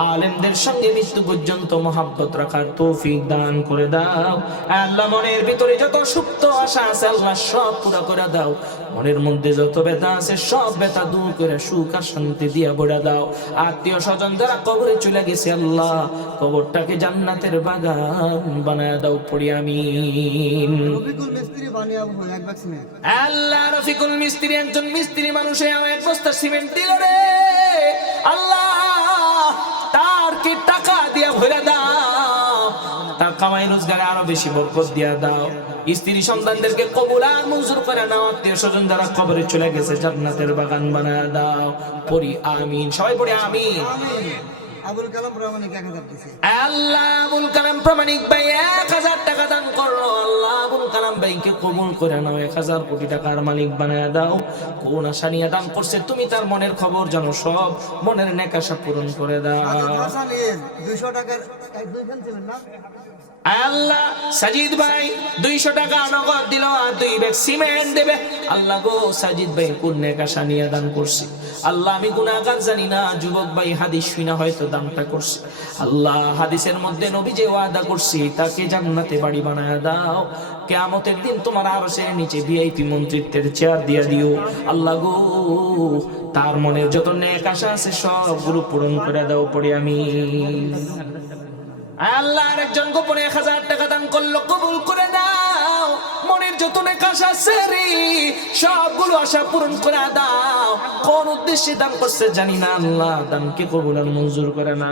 আলেমদের সঙ্গে মৃত্যু পর্যন্ত মহাব্বত রাখার তৌফিক দান করে দাও আল্লাহ। মনের ভিতরে যত সুপ্ত আশা আছে আল্লাহ সব পুরো করে দাও। মনের মধ্যে যত ব্যথা আছে সব ব্যথা দূর করে সুখ আর শান্তি দিয়া ভরে দাও। আত্মীয় স্বজন যারা কবরে চলে গেছে আল্লাহ কবরটাকে জান্নাতের বাগান বানায় দাও। পড়ি আমিন। রফিকুল মিস্ত্রি বানিয়াবো এক বাক্স সিমেন্ট। আল্লাহ রফিকুল মিস্ত্রি একজন মিস্ত্রি মানুষে এক বস্তা সিমেন্ট দিল রে আল্লাহ। তারকে টাকা দিয়া ভরে দাও, তার কামাই রোজগারে আরো বেশি বরকত দিয়া দাও। স্ত্রী সন্তানদেরকে কবুল আর মঞ্জুর করে নাও। আত্মীয় স্বজন যারা কবরে চলে গেছে জান্নাতের বাগান বানায় দাও। পড়ি আমিন। সবাই পড়ি আমিন। আবুল কালাম প্রামাণিক 1,000 দিয়েছে। আল্লাহ আবুল কালাম প্রামাণিক ভাই 1,000 টাকা দান করলো আল্লাহ। আবুল কালাম ভাইকে কবুল করে নাও, 1,000 কোটি টাকার মালিক বানায় দাও। কোন আশা নিয়ে দান করছে তুমি তার মনের খবর জানো, সব মনের নেক আশা পূরণ করে দাও। হাসানের 200 টাকার এক দুই খান ছিলেন না? আল্লাহ সাজিদ ভাই 200 টাকা নগদ দিল আর 2 ব্যাগ সিমেন্ট দেবে আল্লাহ গো। সাজিদ ভাই কোন নেক আশা নিয়ে দান করছে আল্লাহ, আমি গুনাহগার জানি না। যুবক ভাই হাদিস শুনা হয়তো দানটা করছে আল্লাহ। হাদিসের মধ্যে নবী যে ওয়াদা করছে তাকে জান্নাতে বাড়ি বানায় দাও। কিয়ামতের দিন তোমার আরশের নিচে ভিআইপি মন্ত্রিত্বের চেয়ার দিয়া দিও আল্লাহ গো। তার মনের যত নেক আশা আছে সবগুলো পূরণ করে দাও। পড়ি আমি আল্লাহ। আরেকজন গোপনে 1,000 টাকা দান করলো, কবুল করে দাও। মনের যত নেক আশা আছে রে সবগুলো আশা পূরণ করে দাও। কোন উদ্দেশ্যে দান করছে জানি না আল্লাহ, দানকে কবুল আর মঞ্জুর করে না।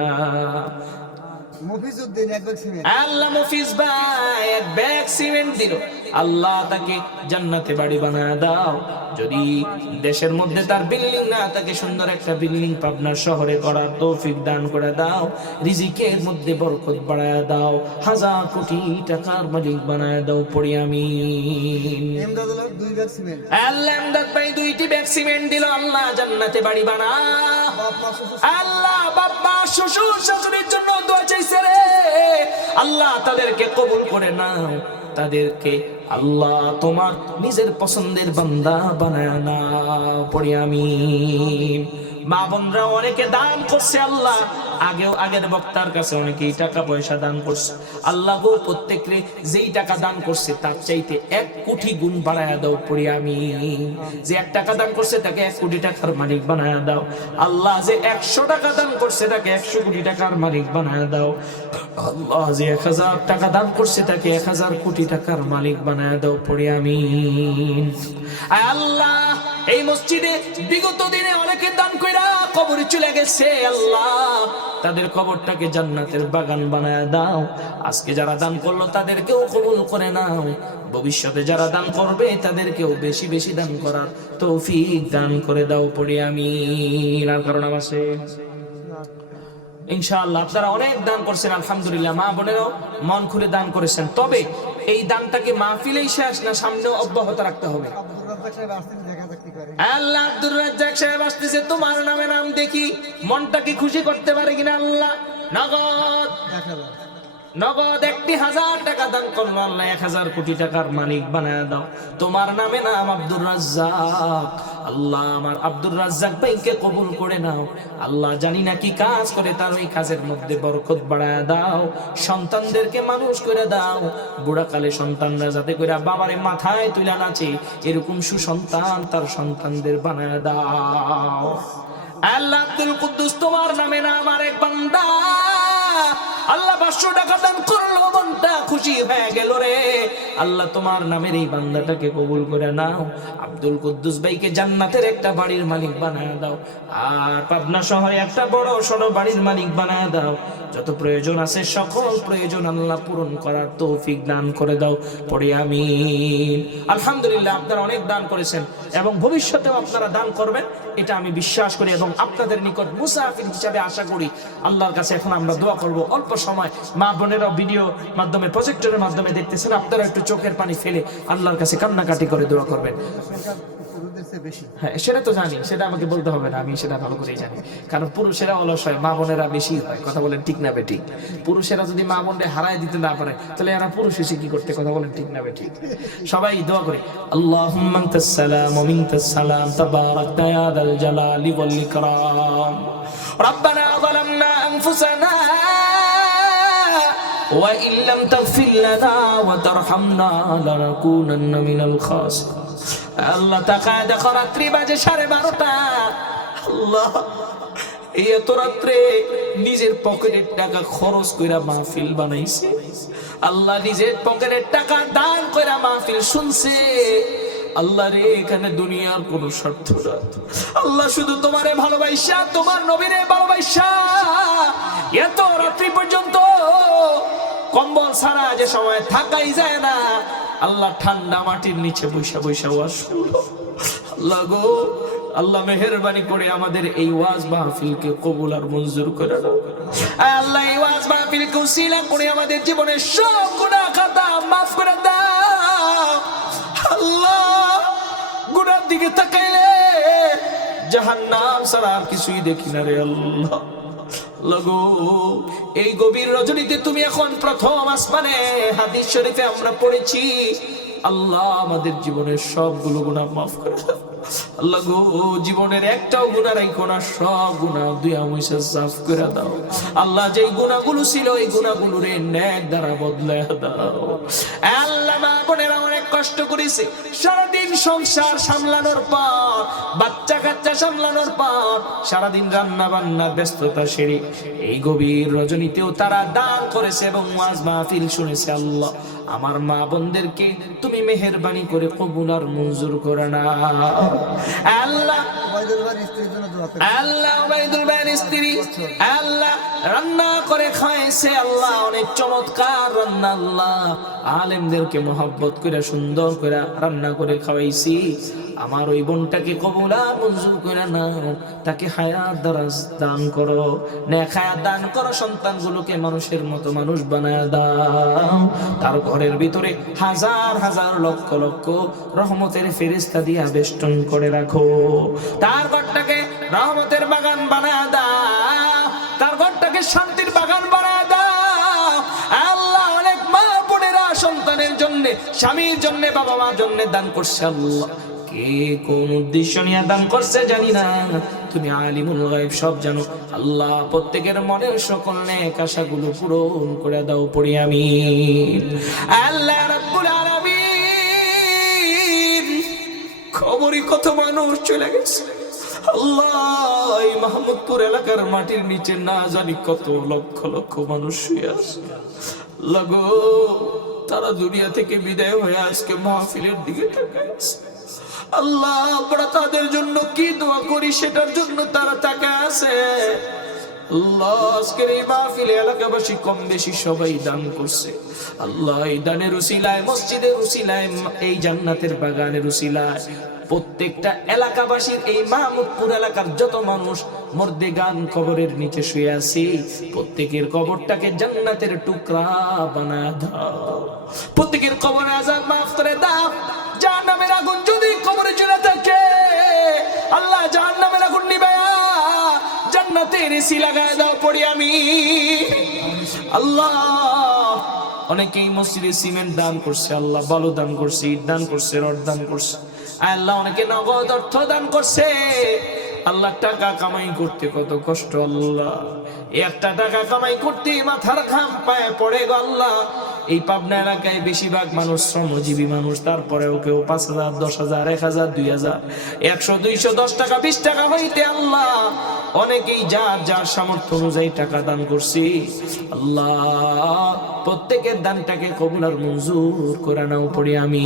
মফিজউদ্দিন এক ব্যাগ সিমেন্ট। আল্লাহ মফিজ ভাই 1 ব্যাগ সিমেন্ট দিল আল্লাহ। তাকে জান্নাতে বাড়ি বানায় দাও। যদি দেশের মধ্যে তার বিল্ডিং না থাকে সুন্দর একটা বিল্ডিং পাবনা শহরে করার তৌফিক দান করে দাও। রিজিকের মধ্যে বরকত বাড়ায় দাও। 1,000 কোটি টাকার মালিক বানায় দাও। পড়ি আমিন। Emdadullah 2 bag cement. আল্লাহ এমদাদ ভাই 2টি ব্যাগ সিমেন্ট দিল আল্লাহ। জান্নাতে বাড়ি বানা আল্লাহ। বাপ মা শ্বশুর শাশুড়ির জন্য দোয়া চাইছে রে আল্লাহ, তাদেরকে কবুল করে নাও। তাদেরকে আল্লাহ তোমার নিজের পছন্দের বান্দা বানায় নাও। পড়ি আমিন। মা বোনরা অনেকে দান করছে আল্লাহ। আগের বক্তার কাছে অনেকেই টাকা পয়সা দান করছে আল্লাহ গো। প্রত্যেকে যেই টাকা দান করছে তার চাইতে 1 কোটি গুণ বাড়ায় দাও। পড়ি আমি যে 1 টাকা দান করছে তাকে 1 কোটি টাকার মালিক বানায় দাও আল্লাহ। যে 100 টাকা দান করছে তাকে 100 কোটি টাকার মালিক বানায় দাও আল্লাহ। যে 1,000 টাকা দান করছে তাকে 1,000 কোটি টাকার মালিক বানায় দাও। পড়ি আমিন। আল্লাহ এই মসজিদে বিগত দিনে অনেকে দান কইরা কবরে চলে গেছে আল্লাহ, তাদের কবরটাকে জান্নাতের বাগান বানায় দাও। আজকে যারা দান করলো তাদেরকেও কবুল করে নাও। ভবিষ্যতে যারা দান করবে তাদেরকেও বেশি বেশি দান করার তৌফিক দান করে দাও। পড়ি আমিন। আর কারণ আছে ইনশাআল্লাহ। আপনারা অনেক দান করছেন আলহামদুলিল্লাহ। মা বোনেরাও মন খুলে দান করেছেন। তবে এই দানটাকে মাহফিলেই শেষ না, সামনেও অব্যাহত রাখতে হবে। আল্লাহ আব্দুর রাজ্জাক সাহেব আসতেছে, তোমার নামে নাম দেখি মনটাকে খুশি করতে পারে কিনা আল্লাহ। নগদ নগদ 1000 টাকা দান করলো, আল্লাহ 1000 কোটি টাকার মালিক বানায় দাও। তোমার নামে নাম আব্দুর রাজ্জাক, আল্লাহ আমার আব্দুর রাজ্জাক ভাইকে কবুল করে নাও। আল্লাহ জানি না কি কাজ করে, তার ওই কাজের মধ্যে বরকত বাড়ায় দাও। সন্তানদেরকে মানুষ করে দাও, বুড়াকালে সন্তানরা যাতে করে বাবারে মাথায় তুলে নাচে, এরকম সুসন্তান তার সন্তানদের বানায় দাও। আল্লাহ আব্দুল কুদ্দুস তোমার নামে নাম আরেক বান্দা, আল্লাহ 500 টাকা দান করলো, মনটা খুশি হয়ে গেল রে। আল্লাহ তোমার নামের এই বান্দাটাকে কবুল করে নাও। আব্দুল কুদ্দুস ভাইকে জান্নাতের একটা বাড়ির মালিক বানায় দাও, আর পাবনা শহরে একটা বড় সড়ো বাড়ির মালিক বানায় দাও। যত প্রয়োজন আছে সকল প্রয়োজন আল্লাহ পূরণ করার তৌফিক দান করে দাও। পড়ি আমিন। আলহামদুলিল্লাহ, আপনারা অনেক দান করেছেন এবং ভবিষ্যতেও আপনারা দান করবেন, এটা আমি বিশ্বাস করি এবং আপনাদের নিকট মুসাফির হিসাবে আশা করি। আল্লাহর কাছে এখন আমরা দোয়া করব। অল্প সময় মা বোনেরা ভিডিও মাধ্যমে, প্রজেক্টরের মাধ্যমে দেখতেছেন, আপনারা একটু চোখের পানি ফেলে আল্লাহর কাছে কান্নাকাটি করে দোয়া করবেন। হ্যাঁ, সেটা তো জানি, সেটা আমাকে বলতে হবে না, আমি সেটা ভালো করেই জানি। কারণ পুরুষেরা অলস হয়, মা বোনেরা বেশি হয়। কথা বলেন ঠিক না বেঠিক? পুরুষেরা যদি মা বোনকে হারায় দিতে না পারে, তাহলে এরা পুরুষ এসে কি করতে? কথা বলেন ঠিক না বেঠিক? সবাই দোয়া করে, আল্লাহুম্মা আনতাস সালাম ওয়া মিনকাস সালাম, তাবারাকতা ইয়া যাল জালালি ওয়াল ইকরাম। রব্বানা যালামনা আনফুসানা ওয়া ইন লাম তাগফির লানা ওয়া তারহামনা লানাকুনান্না মিনাল খাসিরিন। আল্লাহ তাকায় দেখো, রাত্রি বাজে 12:30। আল্লাহ, এই এত রাত্রে নিজের পকেটের টাকা খরচ কইরা মাহফিল বানাইছে। আল্লাহ নিজের পকেটের টাকা দান কইরা মাহফিল শুনছে। আল্লাহ রে, এখানে দুনিয়ার কোনো স্বার্থ না। আল্লাহ শুধু তোমারে ভালোবাসা, তোমার নবীরে ভালোবাসা, এত রাত্রি পর্যন্ত কম্বল ছাড়া যে সময় থাকাই যায় না, আল্লাহ ঠান্ডা মাটির নিচে বৈশা বৈশা ওয়াজ শুনলো। আল্লাহ গো, আল্লাহ মেহেরবানি করে আমাদের এই ওয়াজ মাহফিলকে কবুল আর মঞ্জুর করে দাও। আল্লাহ এই ওয়াজ মাহফিলকে উসিলা করে আমাদের জীবনের সব গুনাহ খাতা মাফ করে দাও। আল্লাহ, গুনার দিকে তাকাইলে জাহান্নাম ছাড়া আর কিছুই দেখি না রে আল্লাহ। লগো, এই গভীর রজনীতে তুমি এখন প্রথম আসমানে, হাদিস শরীফে আমরা পড়েছি, আল্লাহ আমাদের জীবনের সবগুলো গুনাহ মাফ করে দাও। আল্লাহ গো, জীবনের একটাও গুনাহ রাখো না, সব গুনাহ দুয়া মুছে সাফ করে দাও। আল্লাহ, যেই গুনাহগুলো ছিল এই গুনাহগুলো রে নেক দ্বারা বদলায় দাও। আল্লাহ, মা বোনেরা অনেক কষ্ট করেছে, সারাদিন সংসার সামলানোর পর, বাচ্চা কাচ্চা সামলানোর পর, সারাদিন রান্না বান্নার ব্যস্ততা সেরে এই গভীর রজনীতেও তারা দান করেছে এবং ওয়াজ মাহফিল শুনেছে। আল্লাহ, আমার মা বোনদেরকে তুমি মেহেরবানি করে কবুল আর মঞ্জুর করে নাও। আল্লাহ, আল্লাহ ওবাইদুল ভাইয়ের স্ত্রী আল্লাহ রান্না করে খাইছে, আল্লাহ অনেক চমৎকার রান্না। আল্লাহ, আলেমদেরকে মহব্বত করে সুন্দর করে রান্না করে খাওয়াইছি। আমার ওই বোনটাকে কবুল আর মঞ্জুর করে নাও, তাকে হায়াত দারাজ দান করো, নেক হায়াত দান করো, সন্তানগুলোকে মানুষের মতো মানুষ বানায় দাও। তার ঘরের ভিতরে হাজার হাজার লক্ষ লক্ষ রহমতের ফেরেশতা দিয়া বেষ্টন করে রাখো। তার ঘরটাকে রহমতের বাগান বানায় দাও, তার ঘরটাকে শান্তির বাগান বানায় দাও। আল্লাহ, অনেক মা বোনেরা সন্তানের জন্য, স্বামীর জন্য, বাবা মার জন্য দান করছে। আল্লাহ, কে কোন উদ্দেশ্য নিয়ে দান করছে জানি না, তুমি আলিমুল গায়ব, সব জানো। আল্লাহ, প্রত্যেকের মনের সকল নেক আশাগুলো পূরণ করে দাও। পড়ি আমিন। আল্লাহ রাব্বুল আলামিন, খবরই কত মানুষ চলে গেছে। আল্লাহ, এই মাহমুদপুর এলাকার মাটির নিচে না জানি কত লক্ষ লক্ষ মানুষ শুয়ে আছে। লাগো, তারা দুনিয়া থেকে বিদায় হয়ে আজকে মাহফিলের দিকে তাকাইছে। আল্লাহ, আমরা তাদের জন্য কি দোয়া করি সেটার জন্য তারা তাকায় আছে। আল্লাহ, আজকের এই মাহফিলে এলাকাবাসী কম বেশি সবাই দান করছে। আল্লাহ, এই দানের উসিলায়, মসজিদের উসিলায়, এই জান্নাতের বাগানের উসিলায় প্রত্যেকটা এলাকাবাসীর, এই মাহমুদপুর এলাকার যত মানুষ মর্দে গান কবরের নিচে শুয়ে আছে, প্রত্যেকের কবরটাকে জান্নাতের টুকরা বানায় দাও। প্রত্যেকের কবরে আযাব মাফ করে দাও। জাহান্নামের আগুন যদি কবরে জ্বলে থাকে, আল্লাহ জাহান্নামের আগুন নিভায়া জান্নাতের এসি লাগায় দাও। পড়ি আমি। আল্লাহ, অনেকেই মসজিদে সিমেন্ট দান করছে, আল্লাহ বালু দান করছে, ইট দান করছে, রড দান করছে, আল্লাহ অনেকে নগদ অর্থ দান করছে। আল্লাহ টাকা কামাই করতে কত কষ্ট, আল্লাহ একটা টাকা কামাই করতে মাথার ঘাম পায়ে পড়ে গো আল্লাহ। এই পাবনা এলাকায় বেশিরভাগ মানুষ শ্রমজীবী মানুষ, তারপরেও কেউ 5,000, 10,000, 1,000, 2,000, 100, 200, 10 টাকা 20 টাকা হইতে আল্লাহ অনেকেই যার যার সামর্থ্য অনুযায়ী টাকা দান করছি। আল্লাহ প্রত্যেকের দানটাকে কবুল আর মঞ্জুর করে নাও পড়ি আমি।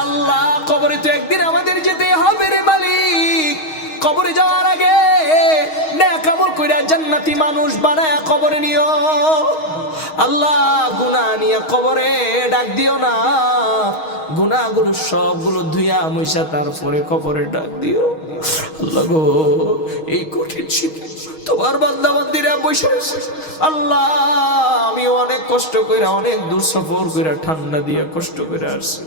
আল্লাহ কবরে তো একদিন আমাদের যেতে হবে রে মালিক। কবরে যাওয়ার আগে নেক আমল কইরা জান্নাতি মানুষ বানায় কবরে নিও আল্লাহ। গুনাহ নিয়ে কবরে ডাক দিও না, গুনাহগুলো সবগুলো ধুইয়া মুইসা তারপরে কবরে ডাক দিও আল্লাহ গো। এই কঠিন শীতে তোমার বান্দা বান্দিরা বসে আছে আল্লাহ, আমি অনেক কষ্ট কইরা অনেক দূর সফর কইরা ঠান্ডা দিয়া কষ্ট করে আসছি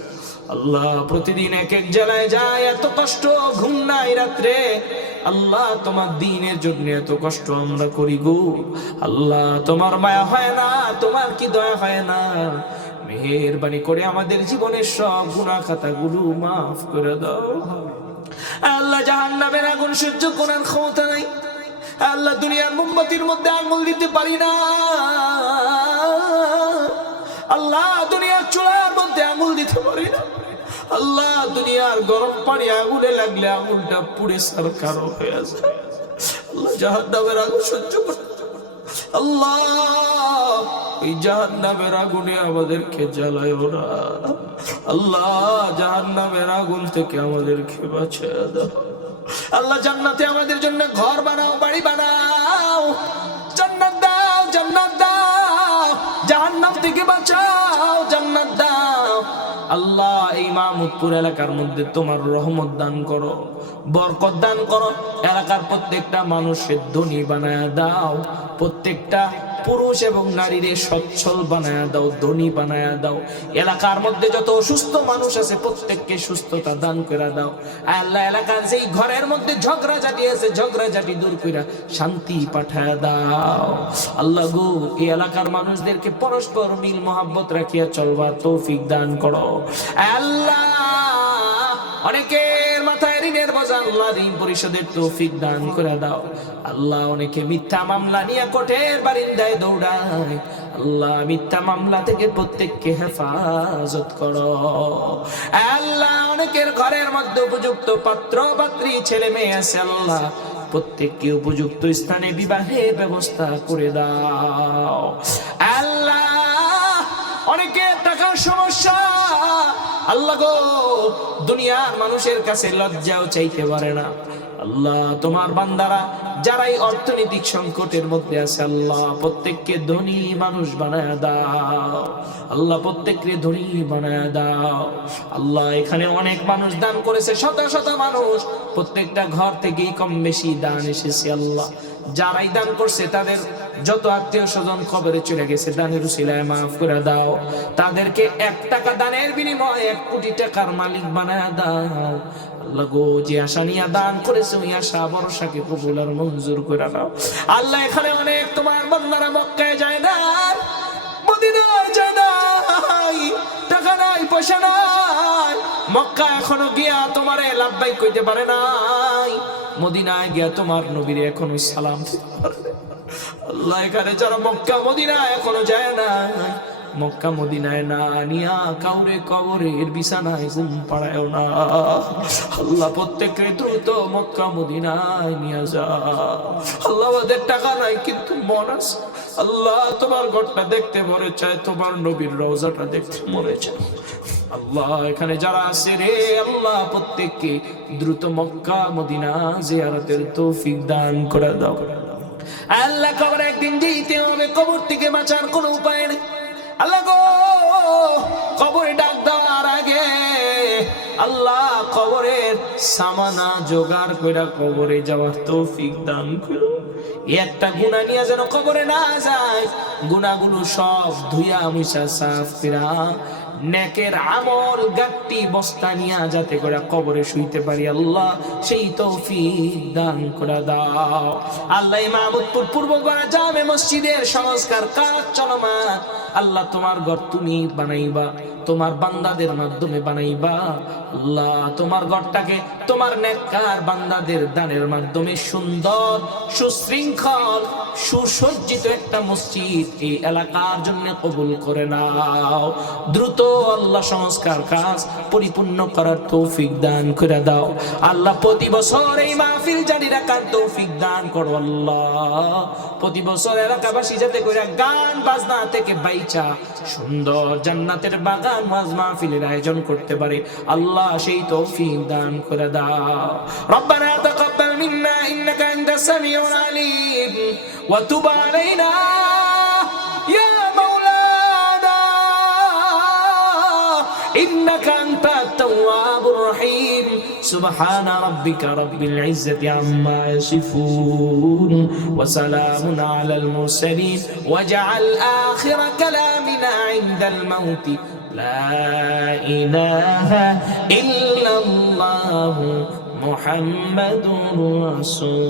আল্লাহ। প্রতিদিন এক এক জেলায় যায়, এত কষ্ট, ঘুম নাই রাত্রে আল্লাহ। তোমার দ্বীনের জন্য এত কষ্ট আমরা করি গো আল্লাহ। তোমার মায়া হয় না, তোমার কি দয়া হয় না? মেহেরবানি করে আমাদের জীবনের সব গুনাহ খাতাগুলো মাফ করে দাও আল্লাহ। জাহান্নামের আগুন সহ্য করার ক্ষমতা নাই আল্লাহ। দুনিয়ার মোমবাতির মধ্যে আঙুল দিতে পারি না আল্লাহ। দুনিয়ার চুলার মধ্যে আঙুল দিতে পারি না আল্লাহ। দুনিয়ার গরম পানি আগুনে লাগলে আঙুলটা পুড়ে সরকার হয়ে যায় আল্লাহ। জাহান্নামের আগুন সহ্য করতে আল্লাহ, এই জাহান্নামের আগুনে আমাদেরকে জ্বালায় না আল্লাহ। জাহান্নামের আগুন থেকে আমাদেরকে বাঁচিয়ে দাও আল্লাহ। জান্নাতে আমাদের জন্য ঘর বানাও, বাড়ি বানাও, জান্নাত দাও, জান্নাত দাও। জাহান্নাম থেকে বাঁচাও, জান্নাত দাও আল্লাহ। এই মাহমুদপুর এলাকার মধ্যে তোমার রহমত দান করো, বরকত দান করো। এলাকার প্রত্যেকটা মানুষের ধনী বানায়া দাও, প্রত্যেকটা পুরুষ এবং নারীরে সচ্ছল বানায়া দাও, ধনী বানায়া দাও। এলাকার মধ্যে যত অসুস্থ মানুষ আছে প্রত্যেককে সুস্থতা দান করে দাও আল্লাহ। এলাকার যেই ঘরের মধ্যে ঝগড়াঝাটি আছে ঝগড়াঝাটি দূর করে শান্তি পাঠায়া দাও আল্লাহ গো। এই এলাকার মানুষদেরকে পরস্পর মিল মহাব্বত রাখিয়া চলবার তৌফিক দান করো আল্লাহ। অনেকের মাথায় ঋণের বোঝা আল্লাহ, ঋণ পরিশোধের তৌফিক দান করে দাও আল্লাহ। অনেকে মিথ্যা মামলা নিয়ে কোর্টের বারিন্দায় দৌড়ায় আল্লাহ। মিথ্যা মামলা থেকে প্রত্যেককে হেফাজত করো আল্লাহ। অনেকের ঘরের মধ্যে উপযুক্ত পাত্র পাত্রী ছেলে মেয়ে আছে আল্লাহ, প্রত্যেককে উপযুক্ত স্থানে বিবাহের ব্যবস্থা করে দাও আল্লাহ। অনেকের টাকার সমস্যা আল্লাহ গো, দুনিয়ার মানুষের কাছে লজ্জাও চাইতে পারে না আল্লাহ। তোমার বান্দারা যারাই অর্থনৈতিক সংকটের মধ্যে আছে আল্লাহ, প্রত্যেককে ধনী মানুষ বানায় দাও আল্লাহ। প্রত্যেককে ধনী বানায় দাও আল্লাহ। এখানে অনেক মানুষ দান করেছে, শত শত মানুষ, প্রত্যেকটা ঘর থেকেই কম বেশি দান এসেছে আল্লাহ। যারাই দান করছে তাদের যত আত্মীয় স্বজন কবরে চলে গেছে দানের উসিলায় মাফ করে দাও। তাদেরকে 1 টাকা দানের বিনিময়ে 1 কোটি টাকার মালিক বানায় দাও আল্লাহ গো। যে আশা নিয়ে দান করেছে ওই আশা ভরসাকে কবুল আর মঞ্জুর করে দাও আল্লাহ। এখানে অনেক তোমার বান্দারা মক্কায় যায় না, মদিনায় যায় নাই, টাকা নাই, পয়সা নাই, মক্কা এখনো গিয়া তোমারে লাভবাই কইতে পারে নাই, মদিনায় গিয়া তোমার নবীরে এখনো সালাম দিতে পারে না আল্লাহ। এখানে যারা মক্কা মদিনায় এখনো যায় না, মক্কা মদিনায় না নিয়া কাউরে কবরের বিছানায় ঘুম পাড়ায়ও না আল্লাহ। প্রত্যেককে দ্রুত মক্কা মদিনায় নিয়ে যা আল্লাহ। আমাদের টাকা নাই কিন্তু মন আছে আল্লাহ। তোমার ঘরটা দেখতে মনে চায়, তোমার নবীর রওজাটা দেখতে মনে চায় আল্লাহ। এখানে যারা আছে রে আল্লাহ, প্রত্যেককে দ্রুত মক্কা মদিনা জিয়ারতের তৌফিক দান করে দাও আল্লাহ। কবরে একদিন যেতে হবে, কবর থেকে বাঁচার কোনো উপায় নেই আল্লাহ গো। কবরে ডাক দেওয়ার আগে আল্লাহ কবরের সামানা জোগাড় কইরা কবরে যাওয়ার তৌফিক দান করো। একটা গুনাহ নিয়ে যেন কবরে না যায়, গুনাহগুলো সব ধুইয়া মুছা সাফ কইরা নেকের আমল গাট্টি বস্তা নিয়ে যাতে করে কবরে শুইতে পারি আল্লাহ, সেই তৌফিক দান করে দাও আল্লাহ। মাহমুদপুর পূর্বপাড়া জামে মসজিদের সংস্কার কাজ চলমান আল্লাহ তোমার ঘর তুমি বানাইবা, তোমার বান্দাদের মাধ্যমে বানাইবা। আল্লাহ তোমার ঘরটাকে তোমার নেককার বান্দাদের দানের মাধ্যমে সুন্দর, সুশৃঙ্খল, সুসজ্জিত একটা মসজিদ এই এলাকার জন্য কবুল করে নাও। দ্রুত আল্লাহ সংস্কার কাজ পরিপূর্ণ করার তৌফিক দান করে দাও। আল্লাহ প্রতি বছর এই মাহফিল জারি রাখার তৌফিক দান করো। আল্লাহ প্রতি বছর এলাকাবাসী যাতে করে গান বাজনা থেকে বাইচা সুন্দর জান্নাতের বাগান ওয়াজ মাহফিলের আয়োজন করতে পারে, আল্লাহ সেই তৌফিক দান করে দাও। রব্বানা তাকাব্বাল মিন্না ইন্নাকা আনতাস সামিউল আলিম ওয়া তুব আলাইনা ইয়া মাওলানা ইন্নাকা আনতাত তাওয়াবুর রহিম। সুবহানা রাব্বিকা রাব্বিল ইজ্জাতি আম্মা ইয়াসিফুন ওয়া সালামুন আলাল মুরসালিন ওয়াজআল আখিরা কালামিনা ইনদাল মাউত লা ইলাহা ইল্লাল্লাহু মুহাম্মাদুর রাসূল।